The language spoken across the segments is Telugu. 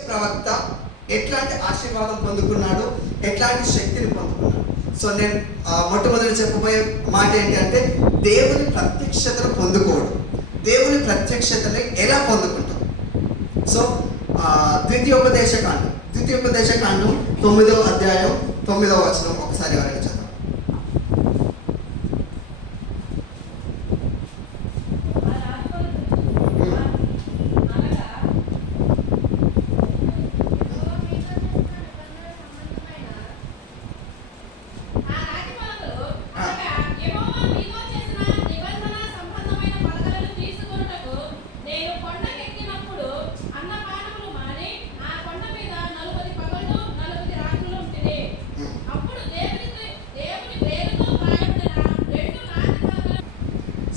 ప్రవక్త ఎట్లాంటి ఆశీర్వాదం పొందుకున్నాడు, ఎట్లాంటి శక్తిని పొందుకున్నాడు. సో నేను మొట్టమొదటి చెప్పబోయే మాట ఏంటంటే దేవుని ప్రత్యక్షతను పొందుకోవడం. దేవుని ప్రత్యక్షతని ఎలా పొందుకుంటాం? సో ద్వితీయోపదేశ కాండం 9వ అధ్యాయం 9వ వచనం ఒకసారి ఎవరైనా చదవండి.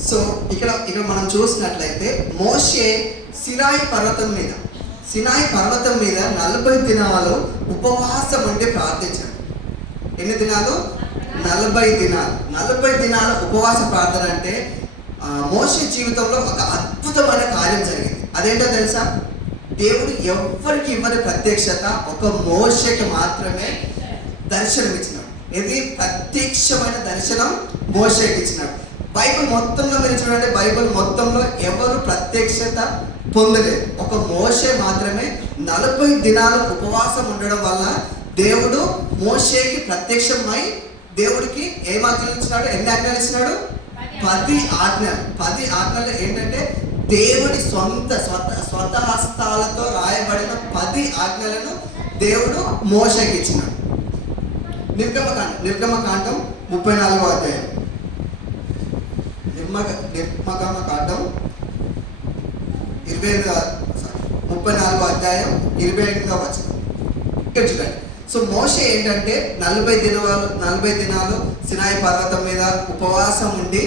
సో ఇక్కడ మనం చూసినట్లయితే మోషే సినాయి పర్వతం మీద 40 దినాలు ఉపవాసం ఉండి ప్రార్థించాడు. ఎన్ని దినాలు? 40 దినాల ఉపవాస ప్రార్థన అంటే మోషే జీవితంలో ఒక అద్భుతమైన కార్యం జరిగింది. అదేంటో తెలుసా? దేవుడు ఎవరికి ఇవ్వని ప్రత్యక్షత ఒక మోషేకి మాత్రమే దర్శనం ఇచ్చినాడు. ఇది ప్రత్యక్షమైన దర్శనం మోషేకి ఇచ్చినాడు. బైబిల్ మొత్తంలో మీరు చూడండి, బైబిల్ మొత్తంలో ఎవరు ప్రత్యక్షత పొందలేదు. ఒక మోషే మాత్రమే 40 దినాలు ఉపవాసం ఉండడం వల్ల దేవుడు మోషేకి ప్రత్యక్షమై దేవుడికి ఏం ఆజ్ఞలు ఇచ్చినాడు? ఎన్ని ఆజ్ఞలు ఇచ్చినాడు? 10 ఆజ్ఞలు. 10 ఆజ్ఞలు ఏంటంటే దేవుడి స్వతహస్తాలతో రాయబడిన 10 ఆజ్ఞలను దేవుడు మోషేకి ఇచ్చినాడు. నిర్గమకాండం 34వ అధ్యాయం. నిర్గమకాండం 34వ అధ్యాయం 28వ వచనం. ఇక్కడ చూడండి. సో మోషే ఏంటంటే 40 దినాలు సినాయి పర్వతం మీద ఉపవాసం ఉండి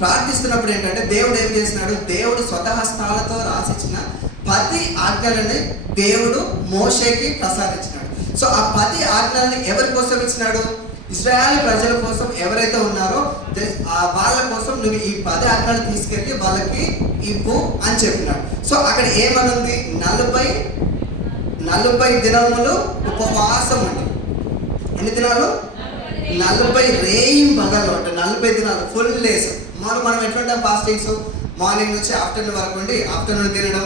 ప్రార్థిస్తున్నప్పుడు ఏంటంటే దేవుడు ఏం చేసినాడు? దేవుడు స్వతహస్తాలతో రాసిచ్చిన 10 ఆజ్ఞలని దేవుడు మోషేకి ప్రసాదించినాడు. సో ఆ 10 ఆజ్ఞలని ఎవరి కోసం ఇచ్చినాడు? ఇశ్రాయేలు ప్రజల కోసం ఎవరైతే ఉన్నారో వాళ్ళ కోసం నువ్వు ఈ 10 ఆజ్ఞలు తీసుకెళ్ళి వాళ్ళకి ఇవ్వు అని చెప్పినాడు. సో అక్కడ ఏమనుంది? 40 దినములు ఉపవాసం ఉంది. ఎన్ని దినాలు? 40 రేయింబగలు అంటే 40 దినాలు ఫుల్ డేస్. మనం ఎట్లుంటాం? ఫాస్టింగ్స్ మార్నింగ్ నుంచి ఆఫ్టర్నూన్ వరకు ఉండి ఆఫ్టర్నూన్ తినడం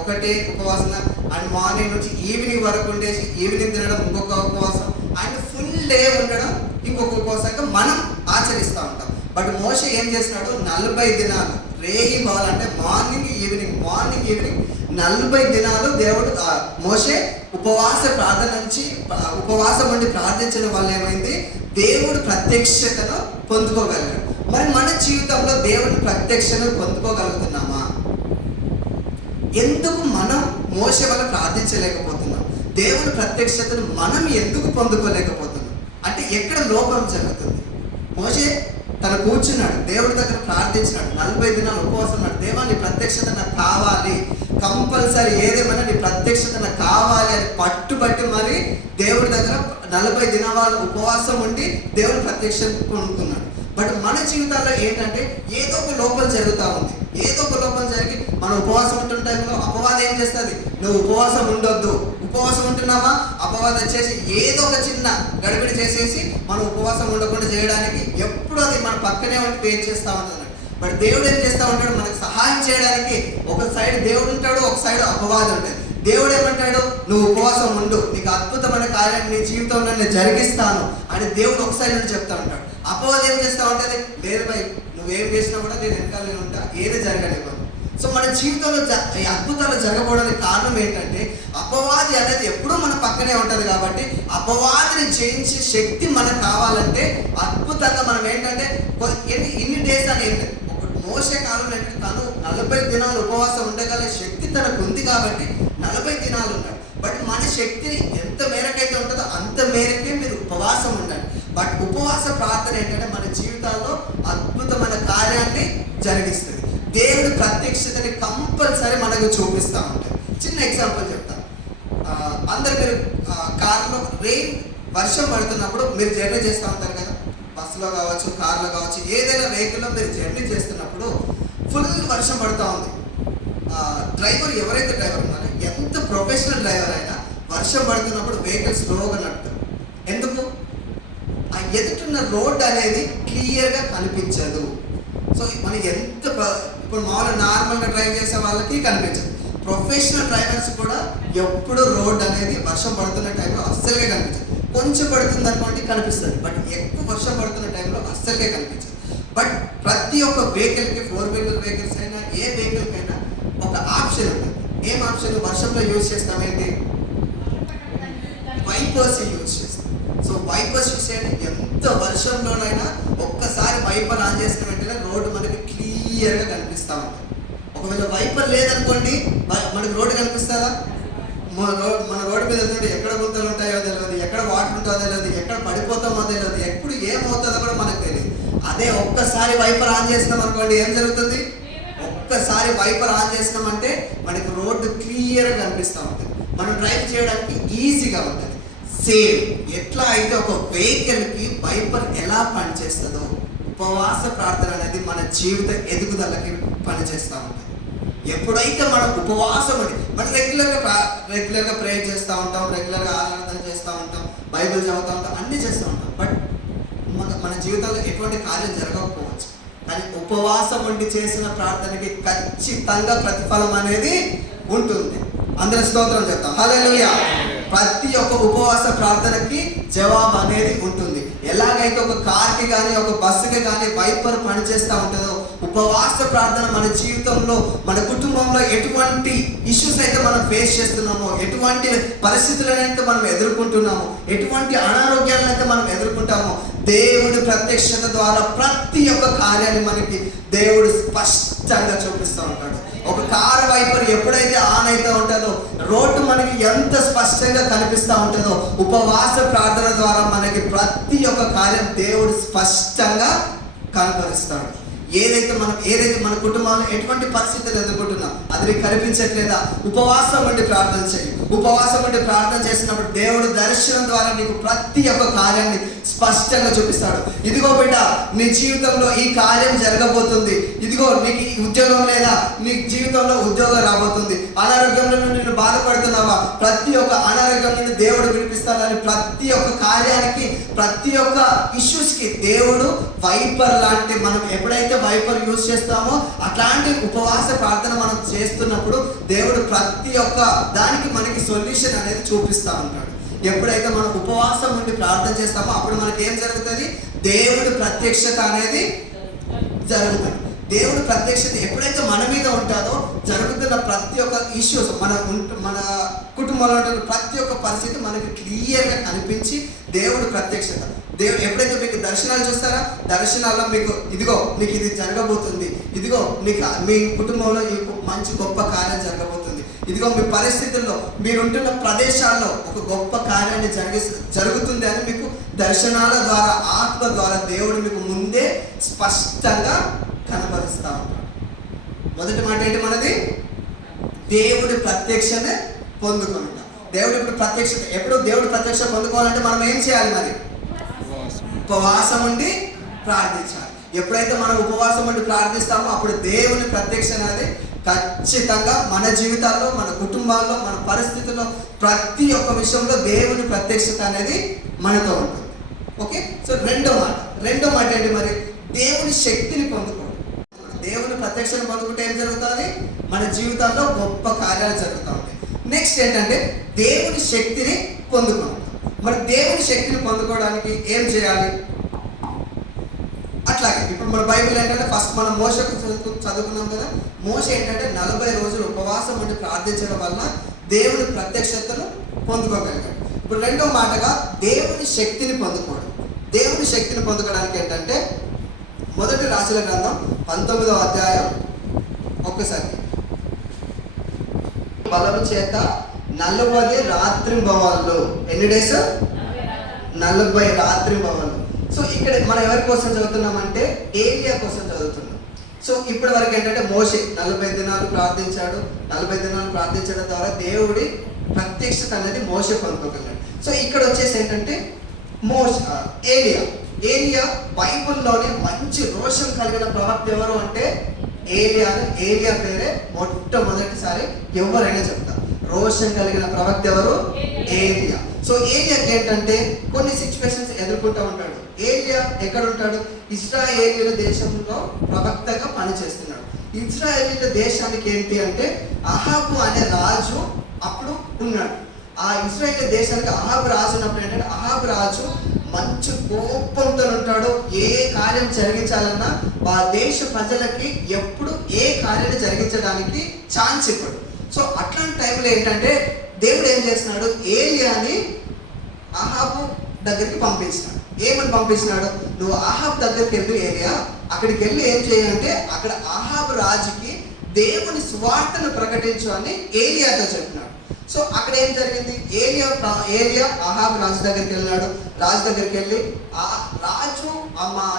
ఒకటే ఉపవాసన, అండ్ మార్నింగ్ నుంచి ఈవినింగ్ వరకు ఉండేసి ఈవినింగ్ తినడం ఇంకొక ఉపవాసం, అండ్ ఫుల్ డే ఉండడం ఇంకొక ఉపవాసంగా మనం ఆచరిస్తూ ఉంటాం. బట్ మోషే ఏం చేసినాడు? 40 దినాలు రేయింబగలు అంటే మార్నింగ్ ఈవినింగ్ 40 దినాలు దేవుడు మోషే ఉపవాసం ఉండి ప్రార్థించడం వల్ల ఏమైంది? దేవుడు ప్రత్యక్షతను పొందుకోగలిగాడు. మరి మన జీవితంలో దేవుని ప్రత్యక్షతను పొందుకోగలుగుతున్నామా? ఎందుకు మనం మోషే వల్ల ప్రార్థించలేకపోతున్నాం? దేవుని ప్రత్యక్షతను మనం ఎందుకు పొందుకోలేకపోతున్నాం? అంటే ఎక్కడ లోపం జరుగుతుంది? మోషే తను కూర్చున్నాడు, దేవుడి దగ్గర ప్రార్థించినాడు, 40 దినాలు ఉపవాసం ఉన్నాడు. దేవా నీ ప్రత్యక్షత నాకు కావాలి, కంపల్సరీ ఏదేమైనా నీ ప్రత్యక్షత నాకు కావాలి అని పట్టుబట్టి మరి దేవుడి దగ్గర 40 దినాలు ఉపవాసం ఉండి దేవుని ప్రత్యక్షత పొందుకున్నాడు. బట్ మన జీవితాల్లో ఏంటంటే ఏదో ఒక లోపం జరుగుతూ ఉంది. ఏదో ఒక లోపం జరిగి మనం ఉపవాసం ఉంటున్న టైంలో అపవాదం ఏం చేస్తుంది? నువ్వు ఉపవాసం ఉండొద్దు. ఉపవాసం ఉంటున్నావా? అపవాదం వచ్చేసి ఏదో ఒక చిన్న గడిబిడి చేసేసి మనం ఉపవాసం ఉండకుండా చేయడానికి ఎప్పుడు అది మన పక్కనే ఉండి పే చేస్తూ ఉంటుంది. బట్ దేవుడు ఏం చేస్తూ ఉంటాడు? మనకు సహాయం చేయడానికి ఒక సైడ్ దేవుడు ఉంటాడు, ఒక సైడ్ అపవాదం ఉంటుంది. దేవుడు ఏమంటాడు? నువ్వు ఉపవాసం ఉండు, నీకు అద్భుతమైన కార్యాన్ని నీ జీవితంలో నేను జరిగిస్తాను అని దేవుడు ఒక సైడ్ నుండి చెప్తా ఉంటాడు. అపవాదం ఏం చేస్తూ ఉంటుంది? లేదు భయ్, నువ్వేం చేసినా కూడా నేను వెనకాల నేను ఉంటా, ఏది జరగలేకపోతే. సో మన జీవితంలో ఈ అద్భుతాలు జరగబోవడానికి కారణం ఏంటంటే అపవాది అనేది ఎప్పుడూ మన పక్కనే ఉంటుంది. కాబట్టి అపవాదిని జయించే శక్తి మనకు కావాలంటే అద్భుతంగా మనం ఏంటంటే ఇన్ని డేస్ అని ఏంటంటే మోషే కాలంలో ఏంటంటే తను 40 దినాలు ఉపవాసం ఉండగల శక్తి తనకు ఉంది కాబట్టి 40 దినాలు ఉన్నాడు. బట్ మన శక్తిని ఎంత మేరకైతే ఉంటుందో అంత మేరకే మీరు ఉపవాసం ఉండండి. బట్ ఉపవాస ప్రార్థన ఏంటంటే మన జీవితాల్లో అద్భుతమైన కార్యాన్ని జరిగిస్తుంది. దేవుడి ప్రత్యక్షతని కంపల్సరీ మనకు చూపిస్తూ ఉంటాయి. చిన్న ఎగ్జాంపుల్ చెప్తాను. అందరు మీరు కార్లో వర్షం పడుతున్నప్పుడు మీరు జర్నీ చేస్తూ ఉంటారు కదా, బస్సులో కావచ్చు, కార్లో కావచ్చు, ఏదైనా వెహికల్లో మీరు జర్నీ చేస్తున్నప్పుడు ఫుల్ వర్షం పడుతూ ఉంది. డ్రైవర్ ఎవరైతే డ్రైవర్ ఉన్నారో ఎంత ప్రొఫెషనల్ డ్రైవర్ అయినా వర్షం పడుతున్నప్పుడు వెహికల్ స్లోగా నడుపుతారు. ఎందుకు? ఆ ఎదుటిన్న రోడ్ అనేది క్లియర్గా కనిపించదు. సో మనం ఇప్పుడు మామూలుగా నార్మల్గా డ్రైవ్ చేసే వాళ్ళకి కనిపించదు. ప్రొఫెషనల్ డ్రైవర్స్ కూడా ఎప్పుడు రోడ్ అనేది వర్షం పడుతున్న టైంలో అస్సలుగా కనిపించదు. కొంచెం పడుతుంది అనుకోండి కనిపిస్తుంది, బట్ ఎక్కువ వర్షం పడుతున్న టైంలో అస్సలుగా కనిపించదు. బట్ ప్రతి ఒక్క వెహికల్కి, 4 వీలర్ వెహికల్స్ అయినా ఏ వెహికల్కైనా ఒక ఆప్షన్ ఉంటుంది. ఏం ఆప్షన్? వర్షంలో యూజ్ చేస్తాం ఏంటి? వైపర్స్ యూజ్ చేస్తాం. సో వైపర్స్ యూజ్ చేయండి. ఎంత వర్షంలోనైనా ఒక్కసారి వైపర్ ఆన్ చేసిన వెంటనే రోడ్డు మనకి క్లియర్గా కనిపిస్తూ ఉంటుంది. ఒకవేళ వైపర్ లేదనుకోండి మనకి రోడ్డు కనిపిస్తుందా? మన రోడ్డు మీద వెళ్తుంటే ఎక్కడ గుంతలు ఉంటాయో తెలియదు, ఎక్కడ వాటర్ ఉంటుందో తెలియదు, ఎక్కడ పడిపోతామో తెలియదు, ఎప్పుడు ఏమవుతుందో కూడా మనకు తెలియదు. అదే ఒక్కసారి వైపర్ ఆన్ చేసినాం అనుకోండి ఏం జరుగుతుంది? ఒక్కసారి వైపర్ ఆన్ చేసినామంటే మనకి రోడ్డు క్లియర్గా కనిపిస్తూ ఉంటుంది. మనం డ్రైవ్ చేయడానికి ఈజీగా ఉంటుంది. సేమ్ ఎట్లా అయితే ఒక వెహికల్కి వైపర్ ఎలా పనిచేస్తుందో ఉపవాస ప్రార్థన అనేది మన జీవిత ఎదుగుదలకి పనిచేస్తూ ఉంటుంది. ఎప్పుడైతే మనం ఉపవాసం మనం రెగ్యులర్గా ప్రేయర్ చేస్తూ ఉంటాం, రెగ్యులర్గా ఆరాధన చేస్తూ ఉంటాం, బైబిల్ చదువుతూ ఉంటాం, అన్నీ చేస్తూ ఉంటాం. బట్ మన జీవితంలో ఎటువంటి కార్యం జరగకపోవచ్చు. కానీ ఉపవాసం ఉండి చేసిన ప్రార్థనకి ఖచ్చితంగా ప్రతిఫలం అనేది ఉంటుంది. అందరి స్తోత్రం చెప్తాం. హల్లెలూయా. ప్రతి ఒక్క ఉపవాస ప్రార్థనకి జవాబు అనేది ఉంటుంది. ఎలాగైతే ఒక కార్కి కానీ ఒక బస్సుకి కానీ వైపర్ పనిచేస్తూ ఉంటుందో ఉపవాస ప్రార్థన మన జీవితంలో, మన కుటుంబంలో ఎటువంటి ఇష్యూస్ అయితే మనం ఫేస్ చేస్తున్నామో, ఎటువంటి పరిస్థితులనైతే మనం ఎదుర్కొంటున్నామో, ఎటువంటి అనారోగ్యాలను అయితే మనం ఎదుర్కొంటామో, దేవుడి ప్రత్యక్షత ద్వారా ప్రతి ఒక్క కార్యాన్ని మనకి దేవుడు స్పష్టంగా చూపిస్తూ ఉంటాడు. ఒక కారు వైపర్ ఎప్పుడైతే ఆన్ అయితే ఉంటుందో రోడ్డు మనకి ఎంత స్పష్టంగా కనిపిస్తూ ఉంటుందో ఉపవాస ప్రార్థన ద్వారా మనకి ప్రతి ఒక్క కార్యం దేవుడు స్పష్టంగా కనపరుస్తాడు. ఏదైతే మన కుటుంబంలో ఎటువంటి పరిస్థితులు ఎదుర్కొంటున్నాం అది నీకు కనిపించట్లేదా? ఉపవాసం ఉండి ప్రార్థన చేయి. ఉపవాసం ఉండి ప్రార్థన చేసినప్పుడు దేవుడు దర్శనం ద్వారా నీకు ప్రతి ఒక్క కార్యాన్ని స్పష్టంగా చూపిస్తాడు. ఇదిగో బిడ్డ, నీ జీవితంలో ఈ కార్యం జరగబోతుంది. ఇదిగో నీకు ఉద్యోగం లేదా, నీ జీవితంలో ఉద్యోగం రాబోతుంది. అనారోగ్యంలో నుండి నువ్వు బాధపడుతున్నావా? ప్రతి ఒక్క అనారోగ్యం నుండి దేవుడు విడిపిస్తాడని ప్రతి ఒక్క కార్యానికి, ప్రతి ఒక్క ఇష్యూస్కి దేవుడు వైపర్ లాంటి, మనం ఎప్పుడైతే వైపర్ యూజ్ చేస్తామో అట్లాంటి ఉపవాస ప్రార్థన మనం చేస్తున్నప్పుడు దేవుడు ప్రతి ఒక్క దానికి మనకి సొల్యూషన్ అనేది చూపిస్తూ ఉంటాడు. ఎప్పుడైతే మనం ఉపవాసం ఉండి ప్రార్థన చేస్తామో అప్పుడు మనకి ఏం జరుగుతుంది? దేవుడి ప్రత్యక్షత అనేది జరుగుతుంది. దేవుడి ప్రత్యక్షత ఎప్పుడైతే మన మీద ఉంటుందో జరుగుతున్న ప్రతి ఒక్క ఇష్యూస్, మన కుటుంబంలో ఉంటున్న ప్రతి ఒక్క పరిస్థితి మనకి క్లియర్గా కనిపించి దేవుడు ప్రత్యక్షత. దేవుడు ఎప్పుడైతే మీకు దర్శనాలు చూస్తారా, దర్శనాల్లో మీకు ఇదిగో నీకు ఇది జరగబోతుంది, ఇదిగో మీకు మీ కుటుంబంలో ఈ మంచి గొప్ప కార్యం జరగబోతుంది, ఇదిగో మీ పరిస్థితుల్లో మీరుంటున్న ప్రదేశాల్లో ఒక గొప్ప కార్యాన్ని జరుగుతుంది అని మీకు దర్శనాల ద్వారా, ఆత్మ ద్వారా దేవుడు మీకు ముందే స్పష్టంగా కనపరుస్తా ఉంటాడు. మొదటి మాట ఏంటి మనది? దేవుడి ప్రత్యక్షత పొందుకుంటాం. ఎప్పుడు దేవుడి ప్రత్యక్ష పొందుకోవాలంటే మనం ఏం చేయాలి? మరి ఉపవాసం ఉండి ప్రార్థించాలి. ఎప్పుడైతే మనం ఉపవాసం ఉండి ప్రార్థిస్తామో అప్పుడు దేవుని ప్రత్యక్ష అనేది ఖచ్చితంగా మన జీవితాల్లో, మన కుటుంబాల్లో, మన పరిస్థితుల్లో ప్రతి ఒక్క విషయంలో దేవుని ప్రత్యక్షత అనేది మనతో ఉంటుంది. ఓకే. సో రెండో మాట ఏంటి? మరి దేవుని శక్తిని పొందుకోవడం. దేవుని ప్రత్యక్షను పొందుకుంటే ఏం జరుగుతుంది? మన జీవితాల్లో గొప్ప కార్యాలు జరుగుతూ ఉంటాయి. నెక్స్ట్ ఏంటంటే దేవుని శక్తిని పొందుకోవడం. మరి దేవుని శక్తిని పొందుకోవడానికి ఏం చేయాలి? అట్లాగే ఇప్పుడు మన బైబిల్ ఏంటంటే ఫస్ట్ మనం మోషకు చదువుకున్నాం కదా. మోషే ఏంటంటే 40 రోజులు ఉపవాసం ఉండి ప్రార్థించడం వల్ల దేవుని ప్రత్యక్షతను పొందుకోగలిగాడు. ఇప్పుడు రెండో మాటగా దేవుని శక్తిని పొందుకోవడం. దేవుని శక్తిని పొందుకోవడానికి ఏంటంటే మొదటి రాజుల గ్రంథం 19వ అధ్యాయం ఒక్కసారి. బలము చేత 40 రాత్రింబవళ్ళు. ఎన్ని డేస్? 40 రాత్రింబవళ్ళు. సో ఇక్కడ మనం ఎవరి కోసం చదువుతున్నామంటే ఏలియా కోసం చదువుతున్నాం. సో ఇప్పటి వరకు ఏంటంటే మోషే 40 దినాలు ప్రార్థించాడు. 40 దినాలు ప్రార్థించడం ద్వారా దేవుడి ప్రత్యక్షత అనేది మోషే పొందుకోగలిగాడు. సో ఇక్కడ వచ్చేసి ఏంటంటే ఏలియా బైబుల్లోనే మంచి రోషం కలిగిన ప్రవక్త ఎవరు అంటే ఏలియా పేరే మొట్టమొదటిసారి ఎవరైనా చెప్తారు. రోషం కలిగిన ప్రవక్త ఎవరు? ఏలియా. సో ఏలియాకి ఏంటంటే కొన్ని సిచ్యువేషన్స్ ఎదుర్కొంటూ ఉంటాడు. ఏలియా ఎక్కడ ఉంటాడు? ఇశ్రాయేలీయుల దేశంలో ప్రవక్తగా పనిచేస్తున్నాడు. ఇశ్రాయేలీయుల దేశానికి ఏంటి అంటే అహాబు అనే రాజు అప్పుడు ఉన్నాడు. ఆ ఇశ్రాయేల్ దేశానికి అహాబు రాజు ఉన్నప్పుడు ఏంటంటే అహాబు రాజు మంచి కోపంతో ఉంటాడు. ఏ కార్యం జరిగించాలన్నా ఆ దేశ ప్రజలకి ఎప్పుడు ఏ కార్యాన్ని జరిగించడానికి ఛాన్స్ ఇవ్వడు. సో అట్లాంటి టైంలో ఏంటంటే దేవుడు ఏం చేస్తున్నాడు? ఏలియాని అహాబు దగ్గరికి పంపించినాడు. ఏమని పంపించినాడు? నువ్వు అహాబ్ దగ్గరికి వెళ్ళి ఏలియా, అక్కడికి వెళ్ళి ఏం చేయాలంటే అక్కడ అహాబు రాజుకి దేవుని సువార్తను ప్రకటించు అని ఏలియాతో చెప్పినాడు. సో అక్కడ ఏం జరిగింది? ఏలియా అహాబు రాజు దగ్గరికి వెళ్ళినాడు. రాజు దగ్గరికి వెళ్ళి ఆ రాజు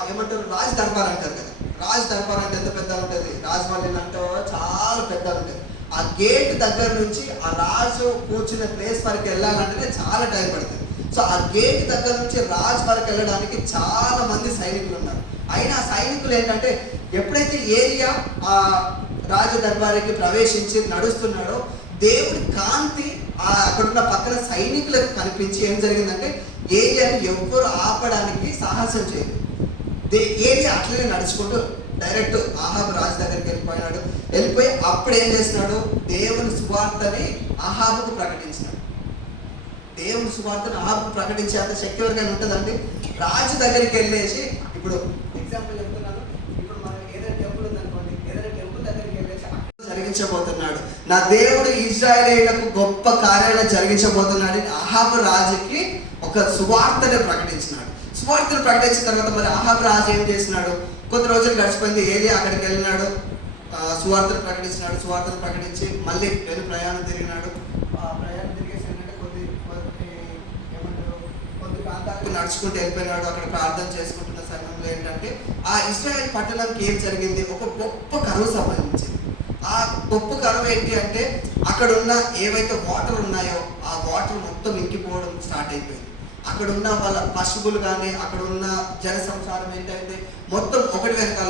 ఏమంటారు, రాజు దర్బార్ అంటారు కదా. రాజు దర్బార్ అంటే ఎంత పెద్ద ఉంటుంది? రాజమహల్ అంటే చాలా పెద్ద ఉంటుంది. ఆ గేట్ దగ్గర నుంచి ఆ రాజు కూర్చున్న ప్లేస్ వరకు వెళ్ళాలంటేనే చాలా టైం పడుతుంది. సో ఆ గేట్ దగ్గర నుంచి రాజు వరకు వెళ్ళడానికి చాలా మంది సైనికులు ఉన్నారు. అయినా సైనికులు ఏంటంటే ఎప్పుడైతే ఏలియా ఆ రాజు దర్బారికి ప్రవేశించి నడుస్తున్నాడో దేవుడి కాంతి అక్కడున్న పక్కన సైనికులకు కనిపించి ఏం జరిగిందంటే ఏలియాని ఎవ్వరు ఆపడానికి సాహసం చేయలేదు. ఏలియా అట్లనే నడుచుకుంటూ డైరెక్ట్ అహాబు రాజు దగ్గరికి వెళ్ళిపోయి అప్పుడు ఏం చేసినాడు? దేవుని సువార్తని అహాబుకు ప్రకటించినాడు. దేవుని సువార్తను అహాబుకు ప్రకటించే అంత శక్తి ఎవరికైనా ఉంటుందండి? రాజు దగ్గరికి వెళ్ళేసి, ఇప్పుడు ఎగ్జాంపుల్ చెప్తున్నాను, ఇప్పుడు మనం ఏదైనా టెంపుల్ ఉందనుకోండి, ఏదైనా టెంపుల్ దగ్గరికి వెళ్ళేసి జరిగించబోతున్నాడు, నా దేవుడు ఇశ్రాయేలీయులకు గొప్ప కార్యాలను జరిగించబోతున్నాడు అహాబు రాజుకి ఒక సువార్తని ప్రకటించినాడు. సువార్తను ప్రకటించిన తర్వాత మరి అహాబు రాజు ఏం చేసినాడు? కొద్ది రోజులు గడిచిపోయింది. ఏలియా అక్కడికి వెళ్ళినాడు, సువార్తను ప్రకటించినాడు. సువార్తను ప్రకటించి మళ్ళీ వెళ్ళి ప్రయాణం తిరిగినాడు. ప్రయాణం తిరిగేసి ఏంటంటే కొద్ది ప్రాంతాలకు నడుచుకుంటూ వెళ్ళిపోయినాడు. అక్కడ ప్రార్థన చేసుకుంటున్న సమయంలో ఏంటంటే ఆ ఇశ్రాయేల్ పట్టణంకి ఏం జరిగింది? ఒక గొప్ప కరువు సంబంధించింది. ఆ గొప్ప కరువు ఏంటి అంటే అక్కడ ఉన్న ఏవైతే వాటర్ ఉన్నాయో ఆ వాటర్ మొత్తం ఇంకిపోవడం స్టార్ట్ అయిపోయింది. అక్కడ ఉన్న వాళ్ళ పశువులు కానీ అక్కడ ఉన్న జన సంసారం ఏంటంటే మొత్తం ఒకటి వెనకాల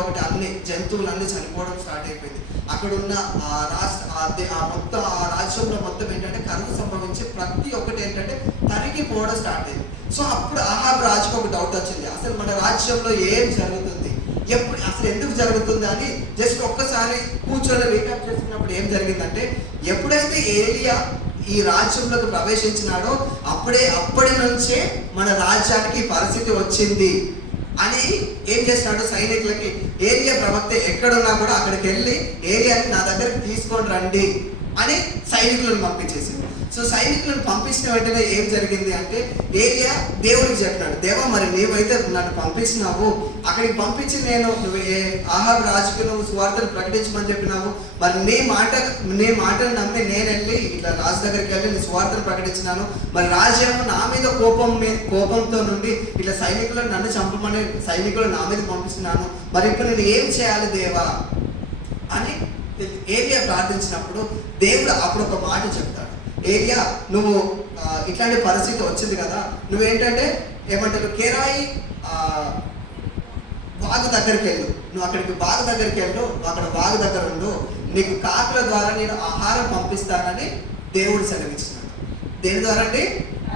ఒకటి అన్ని జంతువులు అన్ని చనిపోవడం స్టార్ట్ అయిపోయింది. అక్కడ ఉన్న మొత్తం ఆ రాజ్యంలో మొత్తం ఏంటంటే కరువు సంభవించి ప్రతి ఒక్కటి ఏంటంటే తరిగిపోవడం స్టార్ట్ అయింది. సో అప్పుడు అహాబు రాజుకు ఒక డౌట్ వచ్చింది, అసలు మన రాజ్యంలో ఏం జరుగుతుంది, ఎప్పుడు అసలు ఎందుకు జరుగుతుంది అని జస్ట్ ఒక్కసారి కూర్చొని రీకాప్ చేసుకున్నప్పుడు ఏం జరిగిందంటే ఎప్పుడైతే ఏలియా ఈ రాజ్యంలోకి ప్రవేశించినాడో అప్పటి నుంచే మన రాజ్యానికి పరిస్థితి వచ్చింది అని ఏం చేసినాడు? సైనికులకి ఏలియా ప్రవక్త ఎక్కడున్నా కూడా అక్కడికి వెళ్ళి ఏలియాని నా దగ్గరికి తీసుకొని రండి అని సైనికులను పంపించేసింది. సో సైనికులను పంపించిన వెంటనే ఏం జరిగింది అంటే ఏలియా దేవుడికి చెప్పినాడు, దేవా మరి నీవైతే నన్ను పంపించినావు, అక్కడికి పంపించి నువ్వు అహాబు రాజుకు నువ్వు సువార్తను ప్రకటించమని చెప్పినావు, మరి నీ మాటను నమ్మి నేను వెళ్ళి ఇట్లా రాజు దగ్గరికి వెళ్ళి నీ సువార్తను ప్రకటించినాను, మరి రాజేమో నా మీద కోపంతో నుండి ఇట్లా సైనికులను నన్ను చంపమని సైనికులు నా మీద పంపిస్తున్నాను, మరి ఇప్పుడు నేను ఏం చేయాలి దేవా అని ఏలియా ప్రార్థించినప్పుడు దేవుడు అప్పుడు ఒక మాట చెప్తాడు, ఏలియా నువ్వు ఇట్లాంటి పరిస్థితి వచ్చింది కదా, నువ్వేంటంటే ఏమంటారు కేరాయి వాగు దగ్గరికి వెళ్ళు, నువ్వు అక్కడికి వాగు దగ్గరికి వెళ్ళు, అక్కడ వాగు దగ్గర ఉండు, నీకు కాకుల ద్వారా నేను ఆహారం పంపిస్తానని దేవుడు సెలవిచ్చినాడు. దేని ద్వారా అండి?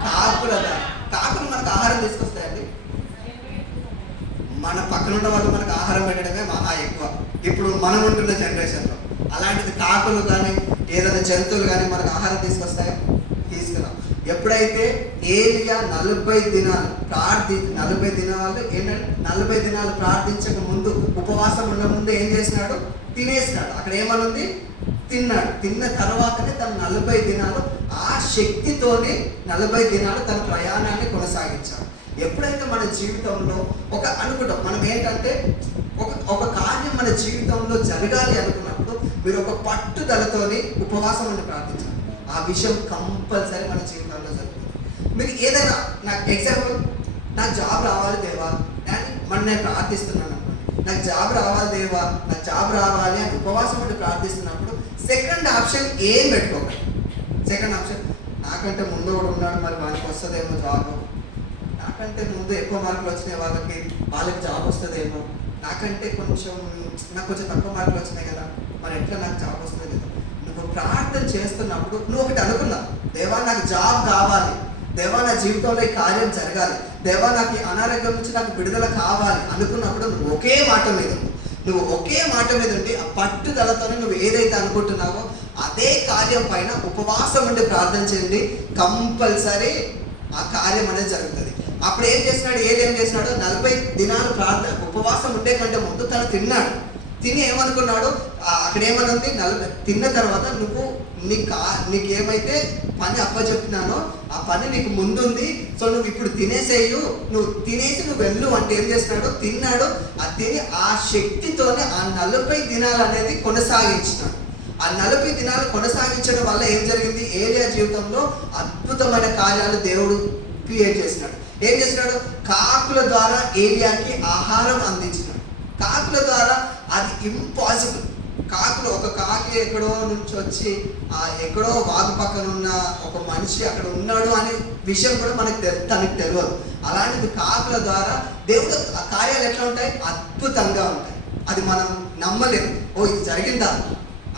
కాకుల ద్వారా. కాకులు మనకు ఆహారం తీసుకొస్తాయండి. మన పక్కన ఉన్న వాళ్ళు మనకు ఆహారం పెట్టడమే మహా ఎక్కువ ఇప్పుడు మనం ఉంటున్న జనరేషన్లో. అలాంటిది కాకులు కానీ ఏదైనా జంతువులు కానీ మనకు ఆహారం తీసుకొస్తాయా? తీసుకురాం. ఎప్పుడైతే ఏలియా 40 దినాలు ఏంటంటే 40 దినాలు ప్రార్థించక ముందు ఉపవాసం ఉన్న ముందు ఏం చేసినాడు? తినేసినాడు. అక్కడ ఏమనుంది? తిన్నాడు. తిన్న తర్వాతనే తను 40 దినాలు ఆ శక్తితోనే 40 దినాలు తన ప్రయాణాన్ని కొనసాగించాడు. ఎప్పుడైతే మన జీవితంలో అనుకుంటాం మనం ఏంటంటే ఒక కార్యం మన జీవితంలో జరగాలి అనుకున్నప్పుడు మీరు ఒక పట్టుదలతోని ఉపవాసం అని ప్రార్థించాలి. ఆ విషయం కంపల్సరీ మన జీవితంలో జరుగుతుంది. మీరు ఏదైనా నాకు ఎగ్జాంపుల్ నాకు జాబ్ రావాలి దేవా అని నేను ప్రార్థిస్తున్నాను అనుకోండి, నాకు జాబ్ రావాలి దేవా, నాకు జాబ్ రావాలి అని ఉపవాసం అంటే ప్రార్థిస్తున్నప్పుడు సెకండ్ ఆప్షన్ ఏం పెట్టుకోకండి. సెకండ్ ఆప్షన్ నాకంటే ముందు కూడా ఉన్నాడు, మరి వానికి వస్తుందేమో జాబ్, నాకంటే ముందు ఎక్కువ మార్కులు వచ్చినాయి వాళ్ళకి జాబ్ వస్తుందేమో, నాకు కొంచెం తక్కువ మార్కులు వచ్చినాయి కదా, మరి ఎట్లా నాకు జాబ్ వస్తుంది కదా. నువ్వు ప్రార్థన చేస్తున్నప్పుడు నువ్వు ఒకటి అనుకున్నావు, దేవా నాకు జాబ్ కావాలి, దేవా నా జీవితంలో ఈ కార్యం జరగాలి, దేవా నాకు ఈ అనారోగ్యం నుంచి నాకు విడుదల కావాలి అనుకున్నప్పుడు నువ్వు ఒకే మాట మీద ఉండి ఆ పట్టుదలతోనే నువ్వు ఏదైతే అనుకుంటున్నావో అదే కార్యం పైన ఉపవాసం ఉండి ప్రార్థన చేయండి. కంపల్సరీ ఆ కార్యం అనేది జరుగుతుంది. అప్పుడు ఏం చేసినాడు 40 దినాలు ఉపవాసం ఉండే కంటే ముందు తను తిన్నాడు. తిని ఏమనుకున్నాడు, అక్కడ ఏమనుంది, తిన్న తర్వాత నీకు ఏమైతే పని అప్పచెప్పినానో ఆ పని నీకు ముందుంది, సో నువ్వు ఇప్పుడు తినేసేయు, నువ్వు తినేసి నువ్వు వెళ్ళు అంటే ఏం చేస్తున్నాడు, తిన్నాడు. అది తిని ఆ శక్తితోనే ఆ 40 దినాలు అనేది కొనసాగించినాడు. ఆ 40 దినాలు కొనసాగించడం వల్ల ఏం జరిగింది, ఏలియా జీవితంలో అద్భుతమైన కార్యాలు దేవుడు క్రియేట్ చేసినాడు. ఏం చేసినాడు, కాకుల ద్వారా ఏలియాకి ఆహారం అందించినాడు. కాకుల ద్వారా అది ఇంపాసిబుల్. ఒక కాకి ఎక్కడో నుంచి వచ్చి ఎక్కడో వాగు పక్కన ఉన్న ఒక మనిషి అక్కడ ఉన్నాడు అనే విషయం కూడా తనకు తెలియదు. అలాంటిది కాకుల ద్వారా దేవుడు ఆ కార్యాలు ఎట్లా ఉంటాయి, అద్భుతంగా ఉంటాయి. అది మనం నమ్మలేము, ఇది జరిగిందా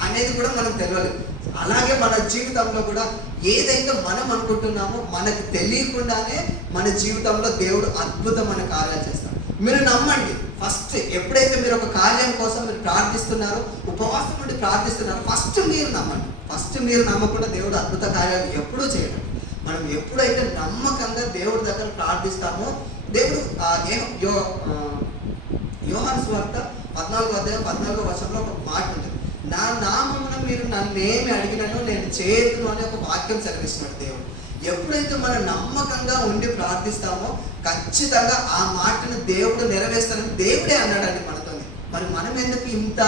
అనేది కూడా మనం తెలియలేదు. అలాగే మన జీవితంలో కూడా ఏదైతే మనం అనుకుంటున్నామో మనకు తెలియకుండానే మన జీవితంలో దేవుడు అద్భుతమైన కార్యాలు చేస్తాడు. మీరు నమ్మండి. ఫస్ట్ ఎప్పుడైతే మీరు ఒక కార్యం కోసం మీరు ప్రార్థిస్తున్నారో, ఉపవాసం నుండి ప్రార్థిస్తున్నారో, ఫస్ట్ మీరు నమ్మకుండా దేవుడు అద్భుత కార్యాలు ఎప్పుడూ చేయడం. మనం ఎప్పుడైతే నమ్మకంగా దేవుడి దగ్గర ప్రార్థిస్తామో, దేవుడు యోహాను సువార్త 14:14 ఒక మాట ఉంటుంది, నా నామమున మీరు నన్ను ఏమి అడిగినను నేను చేతును అనే ఒక వాక్యం సెలవిస్తున్నాడు దేవుడు. ఎప్పుడైతే మనం నమ్మకంగా ఉండి ప్రార్థిస్తామో ఖచ్చితంగా ఆ మాటను దేవుడు నెరవేర్స్తానని దేవుడే అన్నాడండి మనతో. మరి మనం ఎందుకు ఇంత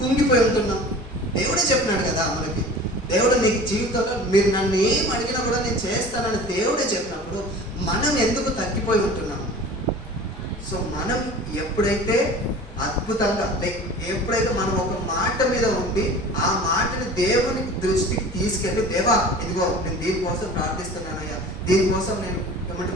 కుంగిపోయి ఉంటున్నాం? దేవుడే చెప్పినాడు కదా మనకి. దేవుడు నీకు జీవితంలో మీరు నన్ను ఏం అడిగినా కూడా నేను చేస్తానని దేవుడే చెప్పినప్పుడు మనం ఎందుకు తగ్గిపోయి ఉంటున్నాము? సో మనం ఎప్పుడైతే అద్భుతంగా ఎప్పుడైతే మనం ఒక మాట మీద ఉండి ఆ మాటని దేవుని దృష్టికి తీసుకెళ్ళి, దేవా ఇదిగో నేను దీనికోసం ప్రార్థిస్తున్నానయ్యా, దీనికోసం నేను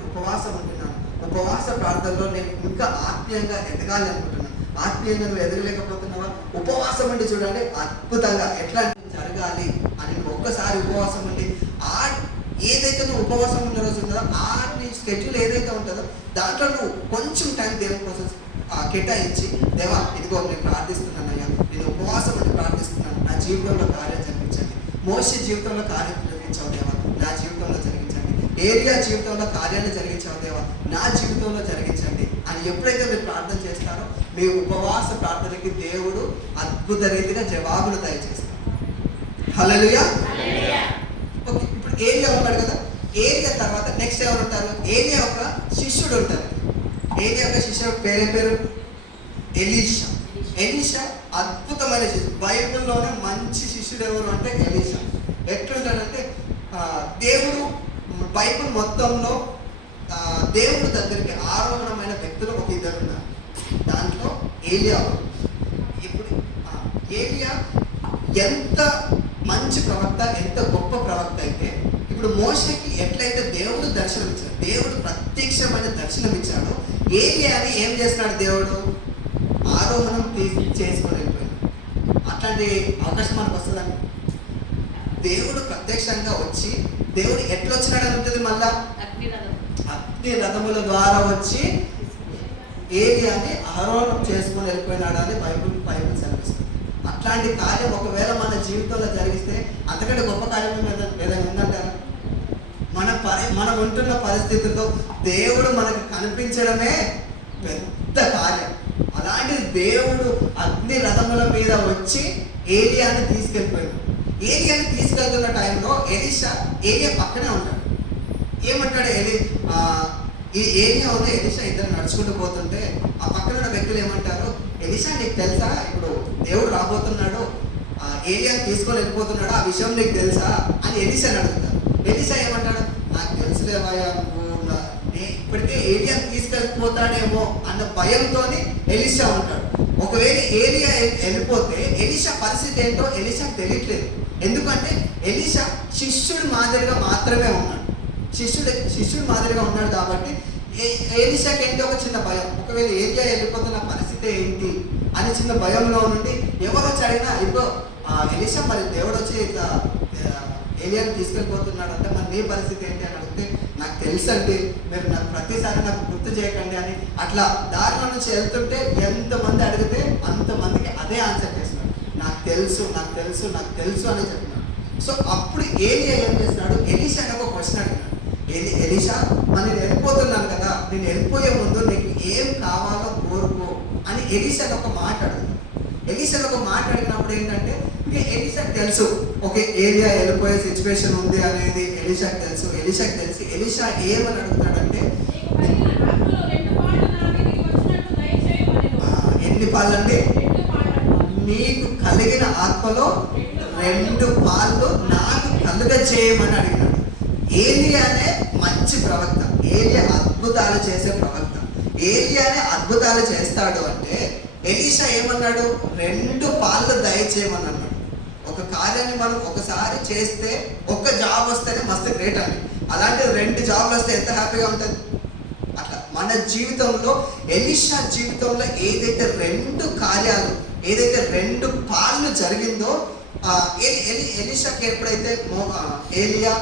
ఉపవాసం ఉంటున్నాను, ఉపవాస ప్రార్థనలో నేను ఇంకా ఆత్మీయంగా ఎదగాలి అనుకుంటున్నాను, ఆత్మీయంగా నువ్వు ఎదగలేకపోతున్నావా, ఉపవాసం ఉండి చూడండి అద్భుతంగా ఎట్లా జరగాలి అని ఒక్కసారి ఉపవాసం ఉండి ఏదైతే నువ్వు ఉపవాసం ఉన్న రోజు ఉంటుందో నీ స్కెడ్యూల్ ఏదైతే ఉంటుందో దాంట్లో నువ్వు కొంచెం టైం దేవుని కోసం కేటాయించి, దేవా ఇదిగో నేను ప్రార్థిస్తున్నానయ్యా, నేను ఉపవాసం ఉండి ప్రార్థిస్తున్నాను, నా జీవితంలో కార్యం జరిగించండి. మోషే జీవితంలో కార్యం జరిగించావు దేవా, నా జీవితంలో జరిగించండి. ఏలియా జీవితంలో కార్యాన్ని జరిగించావు దేవా, నా జీవితంలో జరిగించండి అని ఎప్పుడైతే మీరు ప్రార్థన చేస్తారో మీ ఉపవాస ప్రార్థనకి దేవుడు అద్భుత రీతిగా జవాబులు దయచేస్తారు. హల్లెలూయా. ఓకే, ఇప్పుడు ఏలియా ఉన్నాడు కదా, ఏలియా తర్వాత నెక్స్ట్ ఎవరు ఉంటారు? ఏలియా ఒక శిష్యుడు ఉంటారు. ఏలియా యొక్క శిష్యుడు పేరు ఎలీషా అద్భుతమైన శిష్యుడు. బైబిల్లోనే మంచి శిష్యుడు ఎవరు అంటే ఎలీషా. ఎట్లుంటాడంటే దేవుడు బైబిల్ మొత్తంలో దేవుడి దగ్గరికి ఆరోహణమైన వ్యక్తులు ఒక ఇద్దరు ఉన్నారు. దాంట్లో ఏలియా. ఇప్పుడు ఏలియా ఎంత మంచి ప్రవక్త, ఎంత గొప్ప ప్రవక్త అయితే, ఇప్పుడు మోషేకి ఎట్లయితే దేవుడు దర్శనమిచ్చాడు, దేవుడు ప్రత్యక్షమైన దర్శనం ఇచ్చాడు, ఏలియాని ఏం చేస్తున్నాడు దేవుడు? ఆరోహణం చేసుకొని వెళ్ళిపోయాడు. అట్లాంటి అవకాశం మనకు వస్తుందండి. దేవుడు ప్రత్యక్షంగా వచ్చి, దేవుడు ఎట్లా వచ్చినాడని ఉంటుంది, మళ్ళా అగ్ని రథముల ద్వారా వచ్చి ఏలియాని ఆరోహణం చేసుకొని వెళ్ళిపోయినాడు అని బైబిల్ సెలవిస్తుంది. అట్లాంటి కార్యం ఒకవేళ మన జీవితంలో జరిగిస్తే అంతకంటే గొప్ప కార్యం ఏదైనా ఉందంటారా? మనం ఉంటున్న పరిస్థితుల్లో దేవుడు మనకు కనిపించడమే పెద్ద కార్యం. అలాంటిది దేవుడు అగ్ని రథముల మీద వచ్చి ఏలియాని తీసుకెళ్ళిపోయాడు. ఏలియాని తీసుకెళ్తున్న టైంలో ఏలియా పక్కనే ఉంటాడు. ఏమంటాడు ఈ ఏలియా ఉన్న ఎలీషా ఇద్దరు నడుచుకుంటూ పోతుంటే ఆ పక్కన ఉన్న వ్యక్తులు ఏమంటారు, ఎలీషా నీకు తెలుసా ఇప్పుడు దేవుడు రాబోతున్నాడు, ఏలియాని తీసుకొని వెళ్ళిపోతున్నాడు, ఆ విషయం నీకు తెలుసా అని ఎలీషాని అడుగుతారు. ఎలీషా ఏమంటాడు, నాకు తెలుసులేవయ్యా, ఇప్పటికే ఏలియాని తీసుకెళ్ళిపోతాడేమో అన్న భయంతో ఎలీషా ఉంటాడు. ఒకవేళ ఏలియా వెళ్ళిపోతే ఎలీషా పరిస్థితి ఏంటో ఎలీషాకు తెలియట్లేదు. ఎందుకంటే ఎలీషా శిష్యుడు మాదిరిగా మాత్రమే ఉన్నాడు. శిష్యుడు మాదిరిగా ఉన్నాడు కాబట్టి ఎలీషాకి ఏంటి ఒక చిన్న భయం, ఒకవేళ ఏలియా వెళ్ళిపోతున్న పరిస్థితి ఏంటి అని చిన్న భయంలో నుండి ఎవరు వచ్చి అడిగినా, ఇప్పుడు ఎలీషా మరి దేవుడు వచ్చి ఇట్లా ఏలియాని తీసుకెళ్ళిపోతున్నాడు అంటే మరి నీ పరిస్థితి ఏంటి అని అడిగితే, నాకు తెలుసండి, మీరు నాకు ప్రతిసారి నాకు గుర్తు చేయకండి అని. అట్లా దారిలో నుంచి వెళ్తుంటే ఎంతమంది అడిగితే అంతమందికి అదే ఆన్సర్ చేస్తున్నాడు, నాకు తెలుసు నాకు తెలుసు నాకు తెలుసు అని చెప్తున్నాడు. సో అప్పుడు ఏలియా ఏం చేస్తున్నాడు, ఎలీషాని ఒక క్వశ్చన్ అడిగినాడు, ఎలీషా మరి నేను వెళ్ళిపోతున్నాను కదా, నేను వెళ్ళిపోయే ముందు నీకు ఏం కావాలో కోరుకో అని ఎలీషాని ఒక మాట అడుగుతాడు. ఎలీషాని ఒక మాట అడిగినప్పుడు ఏంటంటే, ఇంకా ఎలీషాకి తెలుసు ఓకే ఏలియా వెళ్ళిపోయే సిచ్యువేషన్ ఉంది అనేది ఎలీషాకి తెలుసు. ఎలీషాకి తెలిసి ఎలీషా ఏమని అడుగుతాడంటే, ఎన్ని పాలండి, నీకు కలిగిన ఆత్మలో 2 పాలు నాకు కలుగ చేయమని అడిగినాడు. ఏలియానే మంచి ప్రవక్త, ఏలియా అద్భుతాలు చేసే ప్రవక్త. ఏలియానే అద్భుతాలు చేస్తాడు అంటే ఎలీషా ఏమన్నాడు, 2 పాలు దయచేయమని అన్నాడు. ఒక కార్యాన్ని మనం ఒకసారి చేస్తే ఒక జాబ్ వస్తేనే మస్తు గ్రేట్ అండి. అలాంటి 2 జాబ్లు వస్తే ఎంత హ్యాపీగా ఉంటుంది. అట్లా మన జీవితంలో ఎలీషా జీవితంలో ఏదైతే 2 కార్యాలు, ఏదైతే 2 పాలు జరిగిందో, ఎలీషాకి ఎప్పుడైతే ఏలియా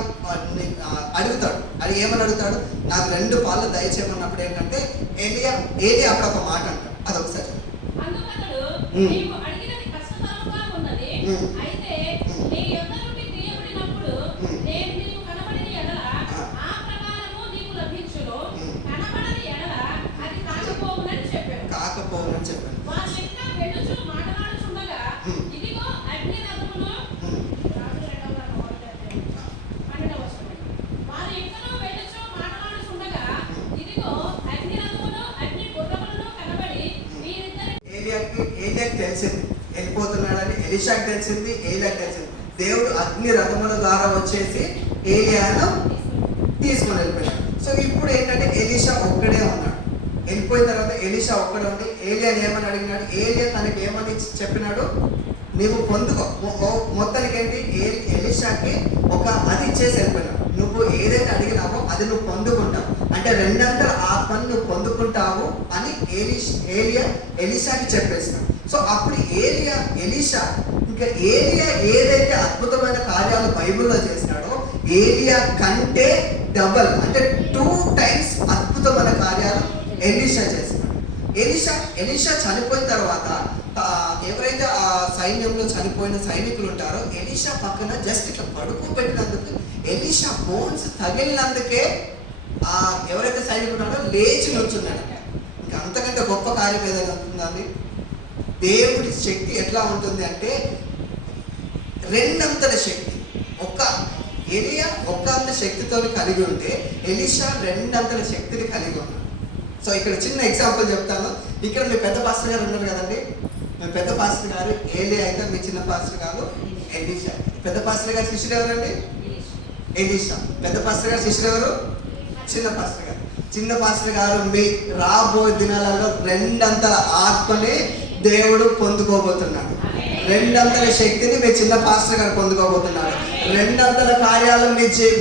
అడుగుతాడు, అది ఏమని అడుగుతాడు, నాకు 2 పాలు దయచేయమన్నప్పుడు ఏంటంటే ఏలియా అప్పుడు ఒక మాట అంటాడు. అదొకసారి కాకపోవని చెప్పాను. ఏలియాకి తెలిసింది వెళ్ళిపోతున్నాడని, ఎలీషాకి తెలిసింది, ఏలియాకి తెలిసింది. దేవుడు అగ్ని రథముల ద్వారా వచ్చేసి ఏలియాను తీసుకొని వెళ్ళిపోయాడు. సో ఇప్పుడు ఏంటంటే ఎలీషా ఒక్కడే ఉన్నాడు. వెళ్ళిపోయిన తర్వాత ఎలీషా ఒక్కడే ఉండి ఏలియాని ఏమని అడిగినాడు, ఏలియా తనకి ఏమని చెప్పినాడు, నువ్వు పొందుకో. మొత్తానికి ఏంటి, ఎలీషాకి అది ఇచ్చేసి వెళ్ళిపోయినాడు. నువ్వు ఏదైతే అడిగినావో అది నువ్వు పొందుకుంటావు, అంటే 2 ఆత్మను నువ్వు పొందుకుంటావు అని ఏలియా ఎలీషాకి చెప్పేసినాడు. సో అప్పుడు ఎలీషా ఇంకా ఏలియా ఏదైతే అద్భుతమైన కార్యాలు బైబిల్లో చేసినాడో ఏలియా కంటే డబల్, అంటే 2 టైమ్స్ అద్భుతమైన కార్యాలు ఎలీషా చేసినాడు. ఎలీషా చనిపోయిన తర్వాత ఎవరైతే ఆ సైన్యంలో చనిపోయిన సైనికులు ఉంటారో ఎలీషా పక్కన జస్ట్ ఇట్లా పడుకోబెట్టినందుకు, ఎలీషా బోన్స్ తగిలినందుకే ఎవరైతే సైనికులు ఉన్నారో లేచి నుంచున్నాడు. ఇంకా అంతకంటే గొప్ప కార్యం ఏదైనా ఉంటుందండి. దేవుడి శక్తి ఎట్లా ఉంటుంది అంటే 2 శక్తి. ఏలియా 1 శక్తితో కలిగి ఉంటే ఎలీషా 2 శక్తిని కలిగి ఉన్నాడు. సో ఇక్కడ చిన్న ఎగ్జాంపుల్ చెప్తాను. ఇక్కడ మీ పెద్ద పాస్టర్ గారు ఉన్నారు కదండి, మీ పెద్ద పాస్టర్ గారు ఏలియా అయితే, మీ చిన్న పాస్టర్ గారు ఎలీషా. పెద్ద పాస్టర్ గారు శిష్యుడు ఎవరండి, ఎలీషా. పెద్ద పాస్టర్ గారు శిష్యుడు ఎవరు, చిన్న పాస్టర్ గారు. చిన్న పాస్టర్ గారు మీ రాబోయే దినాలలో 2 ఆత్మని దేవుడు పొందుకోబోతున్నాడు. 2 శక్తిని మీ చిన్న పాస్టర్ గారు పొందుకోబోతున్నాడు. 2 కార్యాలు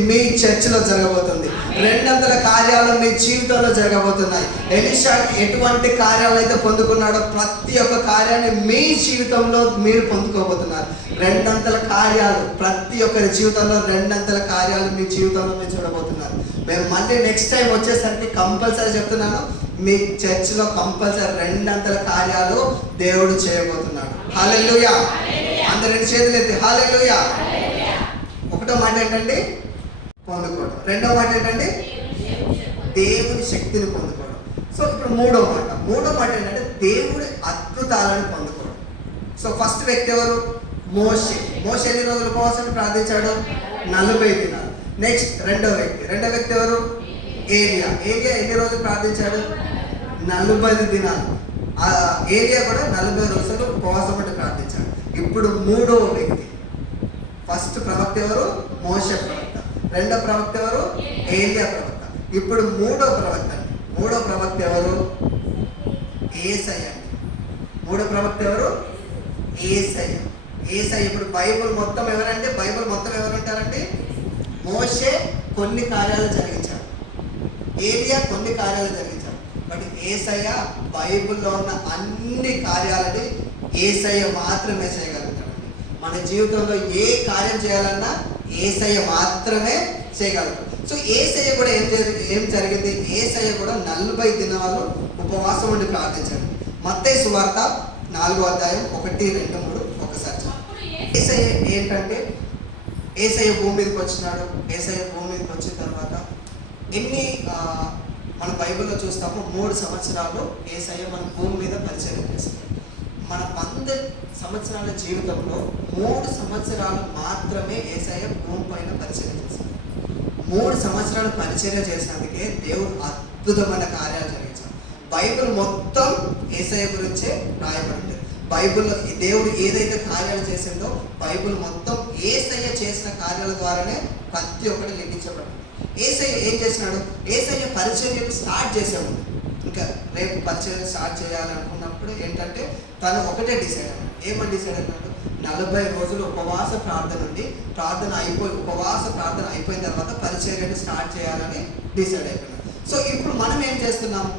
మీ చర్చిలో జరగబోతుంది. 2 కార్యాలు మీ జీవితంలో జరగబోతున్నాయి. ఎలీషా ఎటువంటి కార్యాలు అయితే పొందుకున్నాడో ప్రతి ఒక్క కార్యాన్ని మీ జీవితంలో మీరు పొందుకోబోతున్నారు. 2 కార్యాలు ప్రతి ఒక్కరి జీవితంలో 2 కార్యాలు మీ జీవితంలో మీరు చూడబోతున్నారు. మేము మళ్ళీ నెక్స్ట్ టైం వచ్చేసరికి కంపల్సరీ చెప్తున్నాను, మీ చర్చిలో కంపల్సరీ 2 కార్యాలు దేవుడు చేయబోతున్నాడు. హల్లెలూయా. అందరు 2 చేతులు ఎత్తి హల్లెలూయా. ఒకటో మాట ఏంటండి, పొందుకోవడం. రెండో మాట ఏంటంటే దేవుని శక్తిని పొందుకోవడం. సో ఇప్పుడు మూడో మాట ఏంటంటే దేవుడి అద్భుతాలను పొందుకోవడం. సో ఫస్ట్ వ్యక్తి ఎవరు, మోషే ఎన్ని రోజుల కోసం ప్రార్థించాడు, 40 దినాలు. నెక్స్ట్ రెండో వ్యక్తి ఎవరు, ఏలియా ఎన్ని రోజులు ప్రార్థించాడు, 40 దినాలు. ఏలియా కూడా 40 రోజులు ఉపవాసం అంటే ప్రార్థించాడు. ఇప్పుడు మూడో వ్యక్తి, ఫస్ట్ ప్రవక్త ఎవరు, మోషే ప్రవక్త. రెండో ప్రవక్త ఎవరు, ఏలియా ప్రవక్త. ఇప్పుడు మూడో ప్రవక్త ఎవరు, యేసయ్య. మూడో ప్రవక్త ఎవరు, యేసయ్య. ఇప్పుడు బైబిల్ మొత్తం ఎవరంటారంటే మోషే కొన్ని కార్యాలు జరిగించాడు, ఏలియా కొన్ని కార్యాలు జరిగించాడు. బట్ యేసయ్య బైబిల్లో ఉన్న అన్ని కార్యాలని యేసయ్య మాత్రమే చేయగలుగుతాడు. మన జీవితంలో ఏ కార్యం చేయాలన్నా యేసయ్య మాత్రమే చేయగలరు. సో యేసయ్య కూడా ఏం జరిగింది, యేసయ్య కూడా 40 దినాలు ఉపవాసం ఉండి ప్రార్థించాడు. మత్తయి సువార్త 4వ అధ్యాయం 1, 2, 3 ఒకసారి యేసయ్య ఏంటంటే, యేసయ్య భూమి మీదకి వచ్చినాడు. యేసయ్య భూమి మీదకి వచ్చిన తర్వాత మన బైబిల్లో చూస్తాము 3 సంవత్సరాలు యేసయ్య మన భూమి మీద పరిచయం చేస్తాడు. మన 100 సంవత్సరాల జీవితంలో 3 సంవత్సరాలు మాత్రమే యేసయ్య భూమి పైన పరిచయం చేశాడు. 3 సంవత్సరాలు పరిచర్య చేసినందుకే దేవుడు అద్భుతమైన కార్యాలు జరిగించాడు. బైబిల్ మొత్తం యేసయ్య గురించే రాయబడింది. బైబిల్లో దేవుడు ఏదైతే కార్యాలు చేసిందో బైబిల్ మొత్తం యేసయ్య చేసిన కార్యాల ద్వారానే ప్రతి ఒక్కటి లిఖించబడింది. యేసయ్య ఏం చేసినాడు, యేసయ్య పరిచర్యను స్టార్ట్ చేసాడు. ఇంకా రేపు పరిచర్య స్టార్ట్ చేయాలనుకున్నప్పుడు ఏంటంటే తను ఒకటే డిసైడ్ అన్నాడు. ఏమని డిసైడ్ అన్నాడు, 40 రోజులు ఉపవాస ప్రార్థన ఉంది. ఉపవాస ప్రార్థన అయిపోయిన తర్వాత పరిచర్యను స్టార్ట్ చేయాలని డిసైడ్ అయిపోయినాడు. సో ఇప్పుడు మనం ఏం చేస్తున్నాము,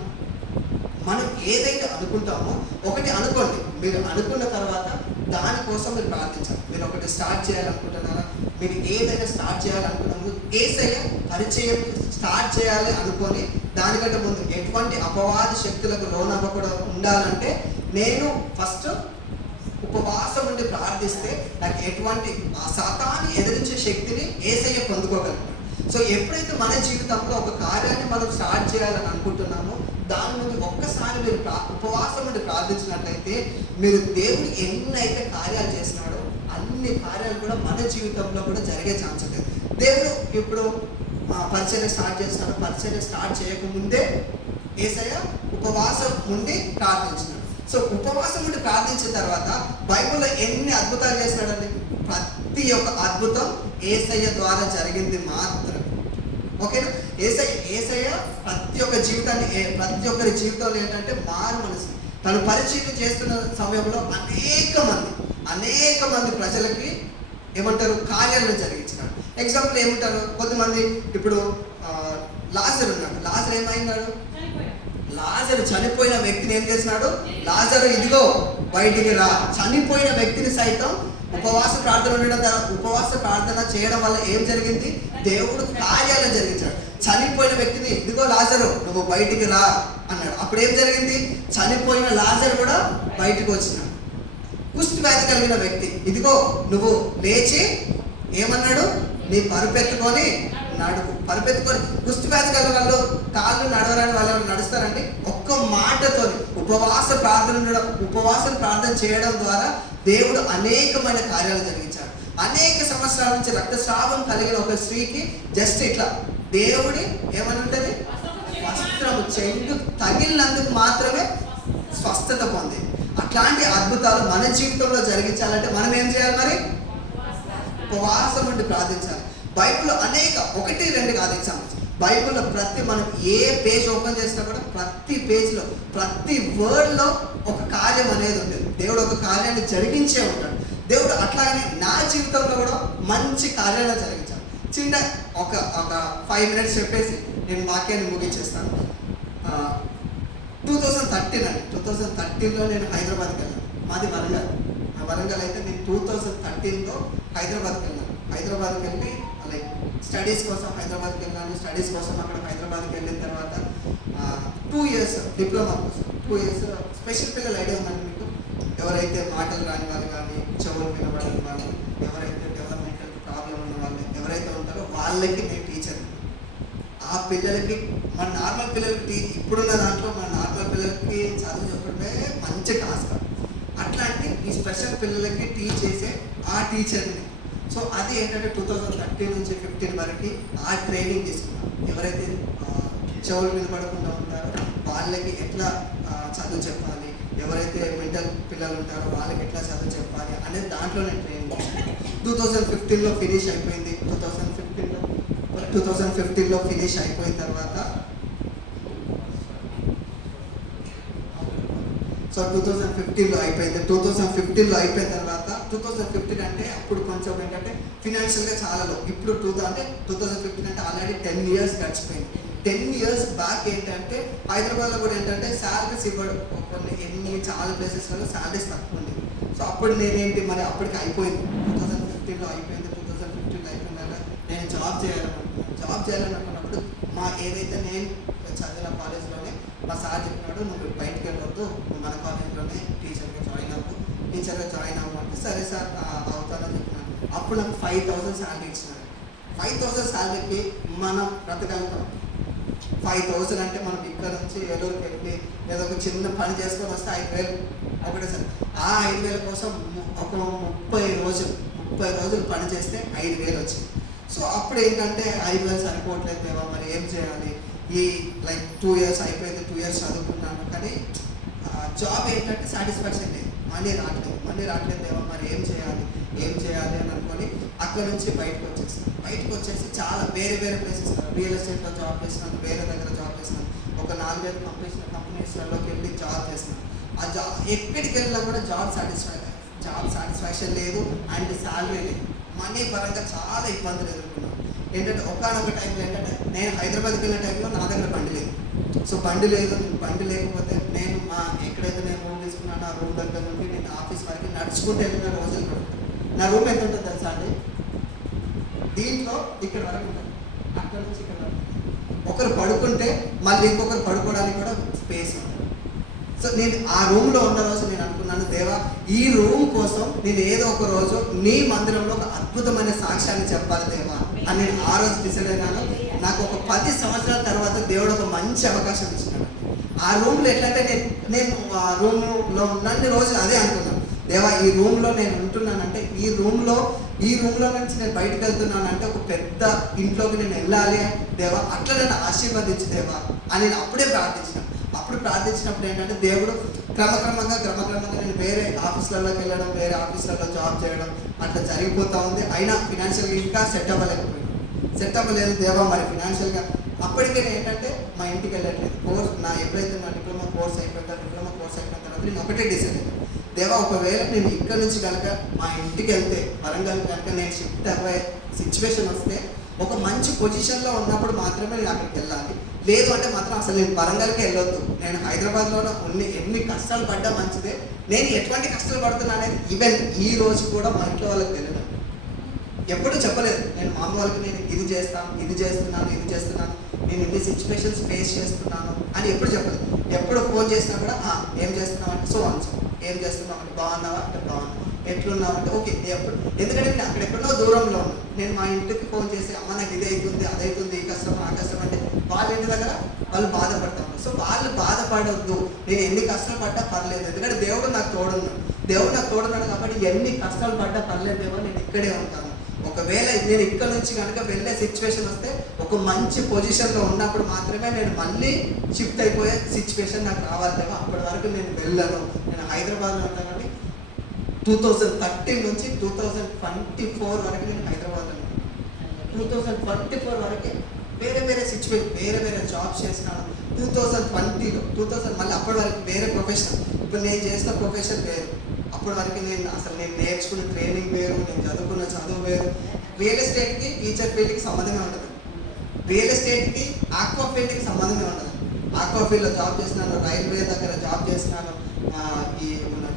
మనం ఏదైతే అనుకుంటామో ఒకటి అనుకోండి. మీరు అనుకున్న తర్వాత దానికోసం మీరు ప్రార్థించాలి. మీరు ఒకటి స్టార్ట్ చేయాలనుకుంటున్నారా, మీరు ఏదైనా స్టార్ట్ చేయాలనుకున్నప్పుడు యేసయ్య పరిచయం స్టార్ట్ చేయాలి అనుకొని దానికంటే ముందు ఎటువంటి అపవాద శక్తులకు లోనవ్వకుండా ఉండాలంటే నేను ఫస్ట్ ఉపవాసం నుండి ప్రార్థిస్తే నాకు ఎటువంటి సాతాన్ని ఎదిరించే శక్తిని యేసయ్య పొందుకోగలుగుతాడు. సో ఎప్పుడైతే మన జీవితంలో ఒక కార్యాన్ని మనం స్టార్ట్ చేయాలని అనుకుంటున్నామో దాని నుండి ఒక్కసారి మీరు ఉపవాసం నుండి ప్రార్థించినట్లయితే మీరు దేవుడు ఎన్నైతే కార్యాలు చేసినాడో అన్ని కార్యాలు కూడా మన జీవితంలో కూడా జరిగే ఛాన్స్ ఉంటుంది. దేవుడు ఇప్పుడు పరిచర్య స్టార్ట్ చేస్తున్నాడు. పరిచర్య స్టార్ట్ చేయకముందే యేసయ్య ఉపవాసం నుండి ప్రార్థించినాడు. సో ఉపవాసం నుండి ప్రార్థించిన తర్వాత బైబిల్లో ఎన్ని అద్భుతాలు చేసినాడండి. ప్రతి ఒక్క అద్భుతం యేసయ్య ద్వారా జరిగింది మాత్రమే. ఓకేనా. యేసయ్య ప్రతి ఒక్క జీవితాన్ని ప్రతి ఒక్కరి జీవితంలో ఏంటంటే మారు మనసు. తను పరిచయం చేస్తున్న సమయంలో అనేక మంది ప్రజలకి ఏమంటారు కార్యాలను జరిగించినాడు. ఎగ్జాంపుల్ ఏమంటారు, కొంతమంది ఇప్పుడు లాజరు ఉన్నాడు. లాజరు ఏమైనాడు, లాజరు చనిపోయిన వ్యక్తిని ఏం చేసినాడు, లాజరు ఇదిగో బయటికి రా. చనిపోయిన వ్యక్తిని సైతం ఉపవాస ప్రార్థన చేయడం వల్ల ఏం జరిగింది, దేవుడు కార్యాలు జరిగించాడు. చనిపోయిన వ్యక్తిని ఇదిగో లాజరు నువ్వు బయటికి రా అన్నాడు. అప్పుడు ఏం జరిగింది, చనిపోయిన లాజరు కూడా బయటకు వచ్చినాడు. కుష్టి వ్యాధి కలిగిన వ్యక్తి ఇదిగో నువ్వు లేచి ఏమన్నాడు, నీ పరుపెత్తుకొని నడువు. పరుపెత్తుకొని కుష్టి వ్యాధి కలిగిన వాళ్ళు కాళ్ళు నడవరాని వాళ్ళు నడుస్తారండి. ఒక్క మాటతో ఉపవాస ప్రార్థన చేయడం ద్వారా దేవుడు అనేకమైన కార్యాలు జరిగించాడు. అనేక సంవత్సరాల నుంచి రక్తస్రావం కలిగిన ఒక స్త్రీకి జస్ట్ ఇట్లా దేవుడి ఏమని ఉంటుంది, వస్త్రము చెంగు తగిలినందుకు మాత్రమే స్వస్థత పొంది. అట్లాంటి అద్భుతాలు మన జీవితంలో జరిగించాలంటే మనం ఏం చేయాలి, మరి ఉపవాసం నుండి ప్రార్థించాలి. బైబిల్లో అనేక 1, 2 కాదు ఎగ్జాంపుల్స్. బైబిల్లో మనం ఏ పేజ్ ఓపెన్ చేసినా కూడా ప్రతి పేజ్లో ప్రతి వర్డ్లో ఒక కార్యం అనేది ఉంటుంది. దేవుడు ఒక కార్యాన్ని జరిగించే ఉంటాడు. దేవుడు అట్లాగే నా జీవితంలో కూడా మంచి కార్యాలు జరిగించాడు. చిన్న ఒక 5 minutes చెప్పేసి నేను వాక్యాన్ని ముగించేస్తాను. 2013లో నేను హైదరాబాద్కి వెళ్ళాను. మాది వరంగల్ అయితే నేను 2013లో హైదరాబాద్కి వెళ్ళాను. హైదరాబాద్కి వెళ్ళి లైక్ స్టడీస్ కోసం హైదరాబాద్కి వెళ్ళాను. స్టడీస్ కోసం అక్కడ హైదరాబాద్కి వెళ్ళిన తర్వాత 2 years డిప్లొమా కోసం 2 years స్పెషల్ పిల్లలు ఐడియా ఉందండి మీకు. ఎవరైతే మాటలు రాని వాళ్ళు కానీ, చెవులు వినబడని వాళ్ళు, ఎవరైతే డెవలప్మెంటల్ ప్రాబ్లం ఉన్న వాళ్ళు ఎవరైతే ఉంటారో వాళ్ళకి నేను టీచర్. ఆ పిల్లలకి మన నార్మల్ పిల్లలకి ఇప్పుడున్న దాంట్లో మన నార్మల్ పిల్లలకి చదువు చెప్పడమే మంచి టాస్క్. అట్లాంటి ఈ స్పెషల్ పిల్లలకి టీచ్ చేసే ఆ టీచర్ని. సో అది ఏంటంటే 2013 నుంచి 15 వరకు ఆ ట్రైనింగ్ తీసుకున్నాం. ఎవరైతే చెవులు వినపడకుండా ఉంటారో వాళ్ళకి ఎట్లా చదువు చెప్పాలి, ఎవరైతే మెంటల్ పిల్లలు ఉంటారో వాళ్ళకి ఎట్లా చదువు చెప్పాలి అనేది దాంట్లో నేను ట్రైనింగ్ తీసుకున్నాను. 2015లో ఫినిష్ అయిపోయింది. 2015లో ఫినిష్ అయిపోయిన తర్వాత సో 2015లో అయిపోయింది. 2015లో అయిపోయిన తర్వాత 2015 అంటే అప్పుడు కొంచెం ఏంటంటే ఫినాన్షియల్గా చాలా లో. ఇప్పుడు 2015 అంటే ఆల్రెడీ 10 years గడిచిపోయింది. 10 years బ్యాక్ ఏంటంటే హైదరాబాద్లో కూడా ఏంటంటే శాలరీస్ ఇవ్వడం చాలా ప్లేసెస్లలో శాలరీస్ తక్కువ ఉంది. సో అప్పుడు నేనేంటి మరి అప్పటికి అయిపోయింది, 2015లో అయిపోయింది. 2015లో అయిపోయిందాక నేను జాబ్ చేయాలనుకున్నప్పుడు ఏదైతే నేను చదివిన కాలేజ్లోనే మా సార్ చెప్పినాడు, నువ్వు బయటకు వెళ్ళొద్దు, నువ్వు మన కాలేజ్లోనే టీచర్గా జాయిన్ అవ్వు అంటే సరే సార్ అవుతానని చెప్పినాను. అప్పుడు నాకు 5,000 శాలరీ ఇచ్చినాడు. 5,000 శాలరీకి మనం బ్రతకగలుగుతాం. 5,000 అంటే మనం ఇక్కడ నుంచి ఏలూరుకి వెళ్ళి ఏదో ఒక చిన్న పని చేసుకొని వస్తే 5,000 ఒకటే సార్. ఆ 5,000 కోసం ఒక 30 రోజులు పని చేస్తే 5,000 వచ్చింది. సో అప్పుడు ఏంటంటే 5,000 సరిపోవట్లేదు దేవా, మరి ఏం చేయాలి? ఈ లైక్ 2 years అయిపోయింది, 2 years చదువుకున్నాను, కానీ జాబ్ ఏంటంటే సాటిస్ఫాక్షన్ లేదు, మనీ రావట్లేదు దేవా, మరి ఏం చేయాలి అని అనుకొని అక్కడ నుంచి బయటకు వచ్చేసి చాలా వేరే ప్లేసెస్, రియల్ ఎస్టేట్లో జాబ్ చేసినాను, వేరే దగ్గర జాబ్ చేసినాను, ఒక 4-5 కంపెనీస్లోకి వెళ్ళి జాబ్ చేసినాను. ఆ జాబ్ ఎక్కడికి వెళ్ళినా కూడా జాబ్ సాటిస్ఫాక్షన్ లేదు అండ్ శాలరీ లేదు. మనీ పరంగా చాలా ఇబ్బందులు ఎదుర్కొన్నాను. ఏంటంటే ఒకనొక టైంలో ఏంటంటే నేను హైదరాబాద్కి వెళ్ళిన టైంలో నా దగ్గర బండి లేదు. సో బండి లేకపోతే నేను ఎక్కడైతే నేను రూమ్ తీసుకున్నాను ఆ రూమ్ దగ్గర నుండి నేను ఆఫీస్ వరకు నడుచుకుంటూ వెళ్ళిన రోజులు కూడా. నా రూమ్ ఎంత ఉంటుంది తెలుసా అండి? దీంట్లో ఇక్కడ వరకు ఉంటుంది, అక్కడ నుంచి ఇక్కడ వరకు. ఒకరు పడుకుంటే మళ్ళీ ఇంకొకరు పడుకోవడానికి కూడా స్పేస్ ఉంటుంది. సో నేను ఆ రూమ్లో ఉన్న రోజు నేను అనుకున్నాను, దేవా ఈ రూమ్ కోసం నేను ఏదో ఒక రోజు నీ మందిరంలో ఒక అద్భుతమైన సాక్ష్యాన్ని చెప్పాలి దేవా అని నేను ఆ రోజు డిసైడ్ అయినాను. నాకు ఒక 10 సంవత్సరాల తర్వాత దేవుడు ఒక మంచి అవకాశం ఇచ్చినాడు. ఆ రూమ్లో ఎట్లంటే నేను ఆ రూమ్లో ఉన్నన్ని రోజు అదే అనుకున్నాను, దేవా ఈ రూమ్లో నేను ఉంటున్నానంటే ఈ రూమ్లో నుంచి నేను బయటకు వెళ్తున్నానంటే ఒక పెద్ద ఇంట్లోకి నేను వెళ్ళాలి దేవా, అట్లా నన్ను ఆశీర్వదించు దేవా అని నేను అప్పుడే ప్రార్థించినప్పుడు ఏంటంటే దేవుడు క్రమక్రమంగా నేను వేరే ఆఫీసులలోకి వెళ్ళడం, వేరే ఆఫీసులలో జాబ్ చేయడం అట్లా జరిగిపోతూ ఉంది. అయినా ఫినాన్షియల్గా ఇంకా సెట్ అవ్వలేదు దేవా, మరి ఫినాన్షియల్గా అప్పటికే ఏంటంటే మా ఇంటికి వెళ్ళట్లేదు. ఎప్పుడైతే నా డిప్లొమా కోర్స్ అయిపోయిన తర్వాత నేను ఒకటే డిసైడ్ అయ్యాను, దేవా ఒకవేళ నేను ఇక్కడ నుంచి కనుక మా ఇంటికి వెళ్తే వరంగల్ కనుక నేను షిఫ్ట్ అయ్యే సిచ్యువేషన్ వస్తే ఒక మంచి పొజిషన్లో ఉన్నప్పుడు మాత్రమే నేను అక్కడికి వెళ్ళాలి, లేదు అంటే మాత్రం అసలు నేను వరంగల్కి వెళ్ళొద్దు. నేను హైదరాబాద్లో ఎన్ని కష్టాలు పడ్డా మంచిదే, నేను ఎటువంటి కష్టాలు పడుతున్నా అనేది ఈవెన్ ఈ రోజు కూడా మా ఇంట్లో వాళ్ళకి తెలియదు, ఎప్పుడూ చెప్పలేదు. నేను మా అమ్మ వాళ్ళకి నేను ఇది చేస్తున్నాను నేను ఇన్ని సిచ్యువేషన్స్ ఫేస్ చేస్తున్నాను అని ఎప్పుడు చెప్పలేదు. ఎప్పుడు ఫోన్ చేసినా కూడా ఏం చేస్తున్నావు అంటే ఏం చేస్తున్నావు అంటే బాగున్నావా అంటే బాగున్నావు, ఎట్లున్నావు అంటే ఓకే. ఎందుకంటే నేను అక్కడెక్కడో దూరంలో ఉన్నాను. నేను మా ఇంటికి ఫోన్ చేసి అమ్మ నాకు ఇది అవుతుంది అదవుతుంది ఈ కష్టం ఆ కష్టం అంటే వాళ్ళ ఇంటి దగ్గర వాళ్ళు బాధపడతారు. సో వాళ్ళు బాధపడవద్దు, నేను ఎన్ని కష్టాలు పడ్డా పర్లేదు, ఎందుకంటే దేవుడు నాకు తోడున్నాడు కాబట్టి ఎన్ని కష్టాలు పడ్డా పర్లేదు దేవా, నేను ఇక్కడే ఉంటాను. ఒకవేళ నేను ఇక్కడ నుంచి కనుక వెళ్ళే సిచ్యువేషన్ వస్తే ఒక మంచి పొజిషన్లో ఉన్నప్పుడు మాత్రమే నేను మళ్ళీ షిఫ్ట్ అయిపోయే సిచ్యువేషన్ నాకు రావాలి దేవా, అప్పటి వరకు నేను వెళ్ళను. నేను హైదరాబాద్లో ఉంటాను కానీ 2013 నుంచి 2024 వరకు నేను హైదరాబాద్లో ఉన్నాను. 2024 వరకు వేరే సిచ్యువేషన్ వేరే జాబ్స్ చేసినాను. 2020 మళ్ళీ అప్పటి వరకు వేరే ప్రొఫెషన్, ఇప్పుడు నేను చేసిన ప్రొఫెషన్ వేరు, అప్పటి వరకు నేను నేర్చుకున్న ట్రైనింగ్ వేరు, నేను చదువుకున్న చదువు వేరు. రియల్ ఎస్టేట్కి టీచర్ ఫీల్డ్కి సంబంధమే ఉండదు, రియల్ ఎస్టేట్కి ఆక్వా ఫీల్డ్కి సంబంధమే ఉండదు. ఆక్వా ఫీల్డ్లో జాబ్ చేసినాను, రైల్వే దగ్గర జాబ్ చేసినాను, ఈ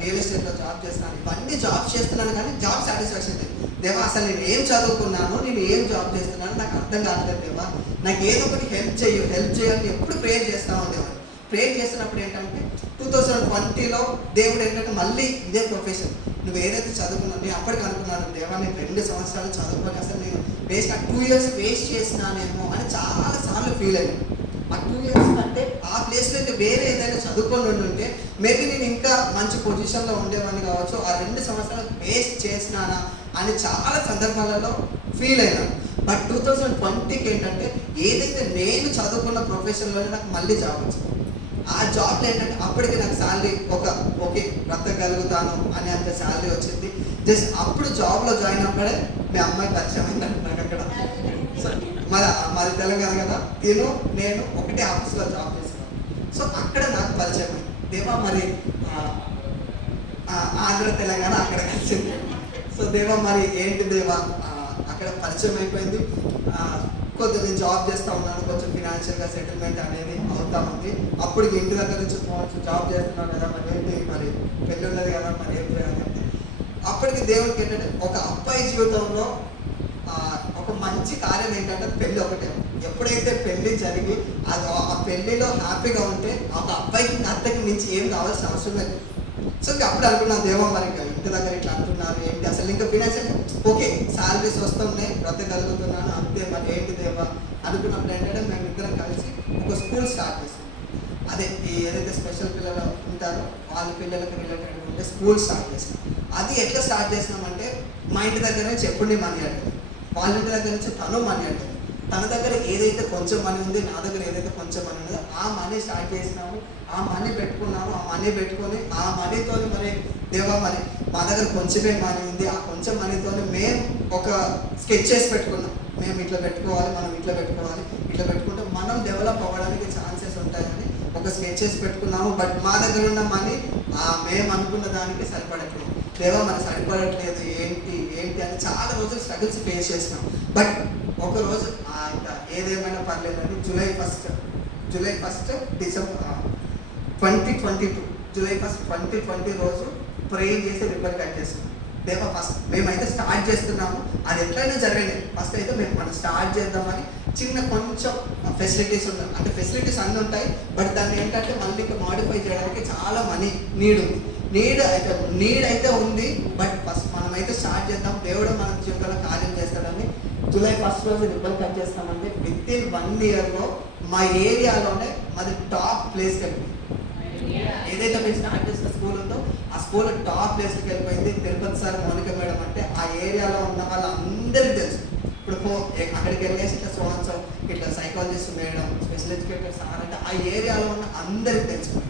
రియల్ ఎస్టేట్లో జాబ్ చేస్తున్నాను, ఇవన్నీ జాబ్ చేస్తున్నాను కానీ జాబ్ సాటిస్ఫాక్షన్ లేదు దేవా. అసలు నేను ఏం చదువుకున్నాను, నేను ఏం జాబ్ చేస్తున్నాను నాకు అర్థం కావట్లేదు దేవా, నాకు ఏదో ఒకటి హెల్ప్ చేయాలని ఎప్పుడు ప్రేయర్ చేస్తూ ఉండేవాడు. ప్రేయర్ చేస్తున్నప్పుడు ఏంటంటే 2020లో దేవుడు ఏంటంటే మళ్ళీ ఇదే ప్రొఫెషన్ నువ్వు ఏదైతే చదువుకున్నావు, నేను అప్పటికి అనుకున్నాను దేవా నేను 2 సంవత్సరాలు చదువుకొని అసలు నేను 2 years వేస్ట్ చేసినానేమో అని చాలాసార్లు ఫీల్ అయ్యాను. ఆ 2 years అంటే ఆ ప్లేస్లో అయితే వేరే ఏదైనా చదువుకొని ఉంటే మేబీ నేను ఇంకా మంచి పొజిషన్లో ఉండేవాడిని కావచ్చు. ఆ 2 సంవత్సరాలు వేస్ట్ చేసినానా అని చాలా సందర్భాలలో ఫీల్ అయినాను. బట్ 2020కి ఏంటంటే ఏదైతే నేను చదువుకున్న ప్రొఫెషన్లోనే నాకు మళ్ళీ జాబ్ వచ్చింది. ఆ జాబ్లో ఏంటంటే అప్పటికి నాకు శాలరీ ఓకే బ్రతకగలుగుతాను అని అంత శాలరీ వచ్చింది. జస్ట్ అప్పుడు జాబ్లో జాయిన్ అప్పుడే మీ అమ్మాయి పరిచయం అయిందంటే నాకు అక్కడ. సో మాది తెలంగాణ కదా, నేను ఒకటే ఆఫీస్లో జాబ్ చేస్తున్నాను. సో అక్కడ నాకు పరిచయం అయింది దేవా, మరి ఆంధ్ర తెలంగాణ అక్కడ కలిసింది. సో దేవా మరి ఏంటి దేవా, అక్కడ పరిచయం అయిపోయింది. కొద్దిగా నేను జాబ్ చేస్తూ ఉన్నాను, కొంచెం ఫినాన్షియల్గా సెటిల్మెంట్ అనేది అవుతా ఉంది. అప్పుడు ఇంటి దగ్గర నుంచి జాబ్ చేస్తున్నాను కదా, మరి ఏంటి మరి పెళ్ళి ఉన్నది కదా, మరి ఏం చేయాలి అంటే అప్పటికి దేవునికి ఏంటంటే ఒక అబ్బాయి జీవితంలో ఒక మంచి కార్యం ఏంటంటే పెళ్ళి ఒకటే. ఎప్పుడైతే పెళ్లి జరిగి అది ఆ పెళ్లిలో హ్యాపీగా ఉంటే ఒక అబ్బాయికి అత్తకి మించి ఏం కావాల్సిన అవసరం లేదు. సో ఇంకా అప్పుడు అనుకున్నాను, దేవా మరి ఇంటి దగ్గర ఇట్లా అంటున్నారు ఏంటి అసలు, ఇంకా ఫినాన్షియల్ ఓకే శాలరీస్ వస్తున్నాయి, బ్రతకగలుగుతున్నాను అంతే, మరి ఏంటి దేవా అనుకున్నప్పుడు ఏంటంటే మేము ఇద్దరం కలిసి ఒక స్కూల్ స్టార్ట్ చేస్తాం. అదే ఏదైతే స్పెషల్ పిల్లలు ఉంటారో వాళ్ళ పిల్లలకి రిలేటెడ్ ఉంటే స్కూల్ స్టార్ట్ చేస్తాం. అది ఎట్లా స్టార్ట్ చేసినామంటే మా ఇంటి దగ్గరనే చెప్పుండి మనీ అడిగింది, వాళ్ళ ఇంటి దగ్గర నుంచి తను మనీ అడిగింది. తన దగ్గర ఏదైతే కొంచెం మనీ ఉంది, నా దగ్గర ఏదైతే కొంచెం మనీ ఉందో ఆ మనీ స్టార్ట్ చేసినాము, ఆ మనీ పెట్టుకున్నాము. ఆ మనీ పెట్టుకొని ఆ మనీతో మరి దేవా మరి మా దగ్గర కొంచెమే మనీ ఉంది, ఆ కొంచెం మనీతో మేము ఒక స్కెచ్ చేసి పెట్టుకున్నాం. మేము ఇట్లా పెట్టుకోవాలి, మనం ఇట్లా పెట్టుకోవాలి, ఇట్లా పెట్టుకుంటే మనం డెవలప్ అవ్వడానికి ఛాన్సెస్ ఉంటాయని ఒక స్కెచ్ చేసి పెట్టుకున్నాము. బట్ మా దగ్గర ఉన్న మనీ మేము అనుకున్న దానికి సరిపడట్లేదు. దేవా మనకు సరిపడట్లేదు, ఏంటి ఏంటి అని చాలా రోజులు స్ట్రగుల్స్ ఫేస్ చేసినాం. బట్ ఒకరోజు ఇంకా ఏదేమైనా పర్లేదని జూలై 1 డిసెంబర్ 2022 జూలై 1 2020 రోజు ప్రే చేసి రిబ్బన్ కట్ చేస్తున్నాం. దేవా ఫస్ట్ మేమైతే స్టార్ట్ చేస్తున్నాము, అది ఎట్లయినా జరగలేదు. ఫస్ట్ అయితే మనం స్టార్ట్ చేద్దామని చిన్న కొంచెం ఫెసిలిటీస్ ఉన్నాయి, అంటే ఫెసిలిటీస్ అన్నీ ఉంటాయి, బట్ దాన్ని ఏంటంటే మళ్ళీ మాడిఫై చేయడానికి చాలా మనీ నీడ్ అయితే ఉంది. బట్ ఫస్ట్ మనమైతే స్టార్ట్ చేద్దాం, దేవుడు మన జీవితంలో కార్యం చేస్తాడని జూలై 1 రోజు రిబ్బన్ కట్ చేస్తామంటే విత్ ఇన్ 1 ఇయర్లో మా ఏరియాలోనే మాది టాప్ ప్లేస్కి వెళ్ళింది. ఏదైతే మేము స్టార్ట్ చేసిన స్కూల్ ఉందో ఆ స్కూల్ టాప్ ప్లేస్కి వెళ్ళిపోయింది. తిరుపతి సార్, మౌనిక మేడం అంటే ఆ ఏరియాలో ఉన్న వాళ్ళందరికీ తెలుసు. ఇప్పుడు అక్కడికి వెళ్ళేసి ఇట్లా సోన్సో ఇట్లా psychologist madam, special educator sir అంటే ఆ ఏరియాలో ఉన్న అందరికీ తెలుసు.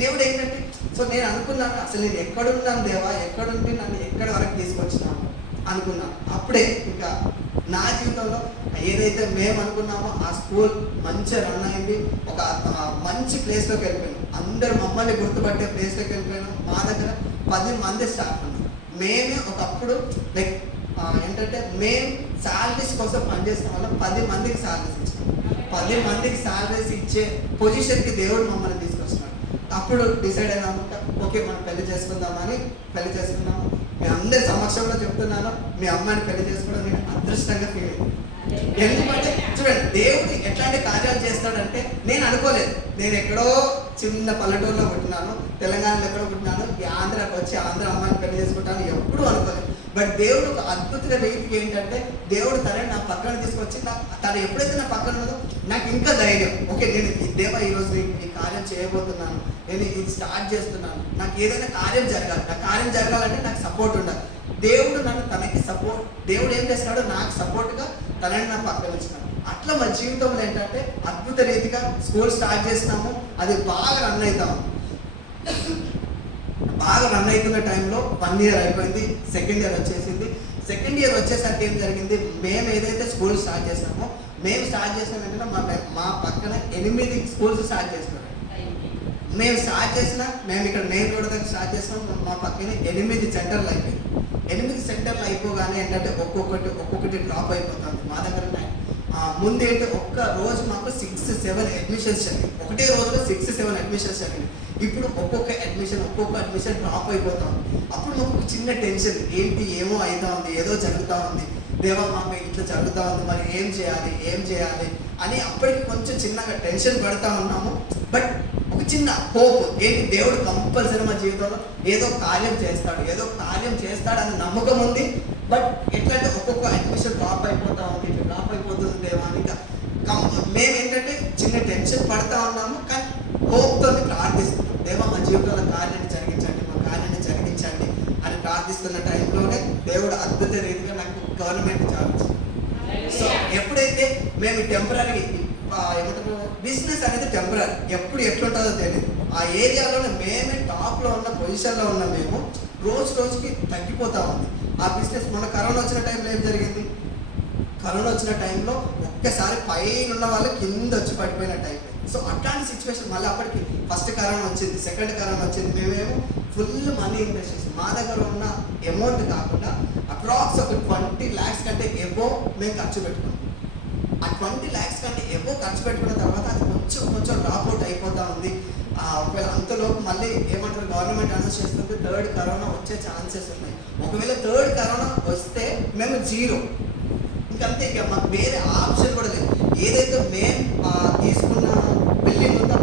దేవుడు ఏంటంటే సో నేను అనుకున్నాను, అసలు నేను ఎక్కడున్నాను దేవా, ఎక్కడుండి నన్ను ఎక్కడి వరకు తీసుకొచ్చినాము అనుకున్నాను. అప్పుడే ఇంకా నా జీవితంలో ఏదైతే మేము అనుకున్నామో ఆ స్కూల్ మంచిగా రన్ అయింది, ఒక మంచి ప్లేస్లోకి వెళ్ళిపోయాను. అందరూ మమ్మల్ని గుర్తుపట్టే ప్లేస్లోకి వెళ్ళిపోయాను. మా దగ్గర 10 మంది స్టాఫ్ ఉన్నారు. మేమే ఒకప్పుడు లైక్ ఏంటంటే మేము శాలరీస్ కోసం పనిచేసిన వల్ల 10 మందికి శాలరీస్ ఇచ్చాం. 10 మందికి శాలరీస్ ఇచ్చే పొజిషన్కి దేవుడు మమ్మల్ని తీసుకొచ్చినాడు. అప్పుడు డిసైడ్ అయినాము, ఓకే మనం పెళ్లి చేసుకుందామని పెళ్లి చేసుకున్నాము. మీ అందరి సమక్షంలో చెప్తున్నాను, మీ అమ్మాయిని పెళ్లి చేసుకోవడం నేను అదృష్టంగా ఫీల్ అయ్యింది. ఎందుకంటే చూడండి దేవుడు ఎట్లాంటి కార్యాలు చేస్తాడంటే నేను అనుకోలేదు. నేను ఎక్కడో చిన్న పల్లెటూరులో పుట్టినాను, తెలంగాణలో ఎక్కడో పుట్టినాను, ఆంధ్రాకి వచ్చి ఆంధ్ర అమ్మాయిని పెళ్లి చేసుకుంటాను ఎప్పుడూ అనుకోలేదు. బట్ దేవుడు ఒక అద్భుతమైన రీతికి ఏంటంటే దేవుడు తనే నా పక్కన తీసుకొచ్చి తను ఎప్పుడైతే నా పక్కన ఉన్నదో నాకు ఇంకా ధైర్యం, ఓకే నేను దేవా ఈరోజు ఈ కార్యం చేయబోతున్నాను, నేను ఇది స్టార్ట్ చేస్తున్నాను, నాకు ఏదైనా కార్యం జరగాలి, నా కార్యం జరగాలంటే నాకు సపోర్ట్ ఉండాలి. దేవుడు నన్ను తనకి సపోర్ట్, దేవుడు ఏం చేస్తున్నాడో నాకు సపోర్ట్గా తనని నా పక్కన వచ్చినాడు. అట్లా మన జీవితంలో ఏంటంటే అద్భుత రీతిగా స్కూల్ స్టార్ట్ చేసినాము. అది బాగా రన్ అవుతాము. బాగా రన్ అవుతున్న టైంలో 1 ఇయర్ అయిపోయింది, సెకండ్ ఇయర్ వచ్చేసింది. సెకండ్ ఇయర్ వచ్చేసరికి ఏం జరిగింది, మేము ఏదైతే స్కూల్ స్టార్ట్ చేసినామో మేము స్టార్ట్ చేసిన వెంటనే మా పక్కన 8 స్కూల్స్ స్టార్ట్ చేస్తున్నాం. మేము స్టార్ట్ చేసిన మేము ఇక్కడ మెయిన్ రోడ్ దగ్గర స్టార్ట్ చేసినాం. మా పక్కన 8 సెంటర్లు అయిపోయింది. 8 సెంటర్లు అయిపోగానే ఏంటంటే ఒక్కొక్కటి డ్రాప్ అయిపోతుంది. మా దగ్గర ముందేంటి ఒక్క రోజు మాకు 6-7 అడ్మిషన్స్ జరిగింది. ఒకటే రోజులో 6-7 అడ్మిషన్స్ జరిగింది. ఇప్పుడు ఒక్కొక్క అడ్మిషన్ డ్రాప్ అయిపోతా ఉంది. అప్పుడు మాకు చిన్న టెన్షన్, ఏంటి ఏమో అవుతా ఉంది, ఏదో జరుగుతూ ఉంది, దేవా మాకు ఇట్లా జరుగుతూ ఉంది, మరి ఏం చేయాలి అని అప్పటికి కొంచెం చిన్నగా టెన్షన్ పడుతూ ఉన్నాము. బట్ ఒక చిన్న హోప్ ఏంటి, దేవుడు కంపల్సరీ మా జీవితంలో ఏదో కార్యం చేస్తాడు అని నమ్మకం ఉంది. బట్ ఎట్లంటే ఒక్కొక్క అడ్మిషన్ డ్రాప్ అయిపోతుంది దేవా అని మేము ఏంటంటే చిన్న టెన్షన్ పడుతూ ఉన్నాము. కానీ హోప్తో ప్రార్థిస్తున్నాం, దేవా మా జీవితంలో కార్యాన్ని జరిగించండి అని ప్రార్థిస్తున్న టైంలోనే దేవుడు అద్భుత రీతిగా నాకు గవర్నమెంట్ జాబ్ ఇచ్చింది. సో ఎప్పుడైతే మేము టెంపరీ ఏమంటారు బిజినెస్ అనేది టెంపరీ, ఎప్పుడు ఎట్లుంటుందో తెలియదు. ఆ ఏరియాలోనే మేమే టాప్లో ఉన్న పొజిషన్లో ఉన్న మేము రోజుకి తగ్గిపోతూ ఉంది ఆ బిజినెస్. మన కరోనా వచ్చిన టైంలో ఏం జరిగింది, కరోనా వచ్చిన టైంలో ఒక్కసారి పైన ఉన్న వాళ్ళు కింద వచ్చి పడిపోయినట్టు అయిపోయింది. సో అట్లాంటి సిచ్యువేషన్ మళ్ళీ అప్పటికి ఫస్ట్ కరోనా వచ్చింది, సెకండ్ కరోనా వచ్చింది. మేమేమో ఫుల్ మనీ ఇన్వెస్ట్ చేసి మా దగ్గర ఉన్న అమౌంట్ కాకుండా అప్రాక్స్ ఒక 20 lakhs కంటే ఎబో మేము ఖర్చు పెట్టుకున్నాం. ఆ 20 lakhs కంటే ఎక్కువ ఖర్చు పెట్టుకున్న తర్వాత అది కొంచెం కొంచెం డ్రాప్ అవుట్ అయిపోతా ఉంది. ఒకవేళ అంతలోపు మళ్ళీ ఏమంటారు, గవర్నమెంట్ అనౌన్స్ చేస్తుంటే థర్డ్ కరోనా వచ్చే ఛాన్సెస్ ఉన్నాయి. ఒకవేళ థర్డ్ కరోనా వస్తే మేము జీరో, ఇంకంతే, ఇక మాకు వేరే ఆప్షన్ కూడా లేదు. ఏదైతే మేము తీసుకున్న బిల్డింగ్ ఉందో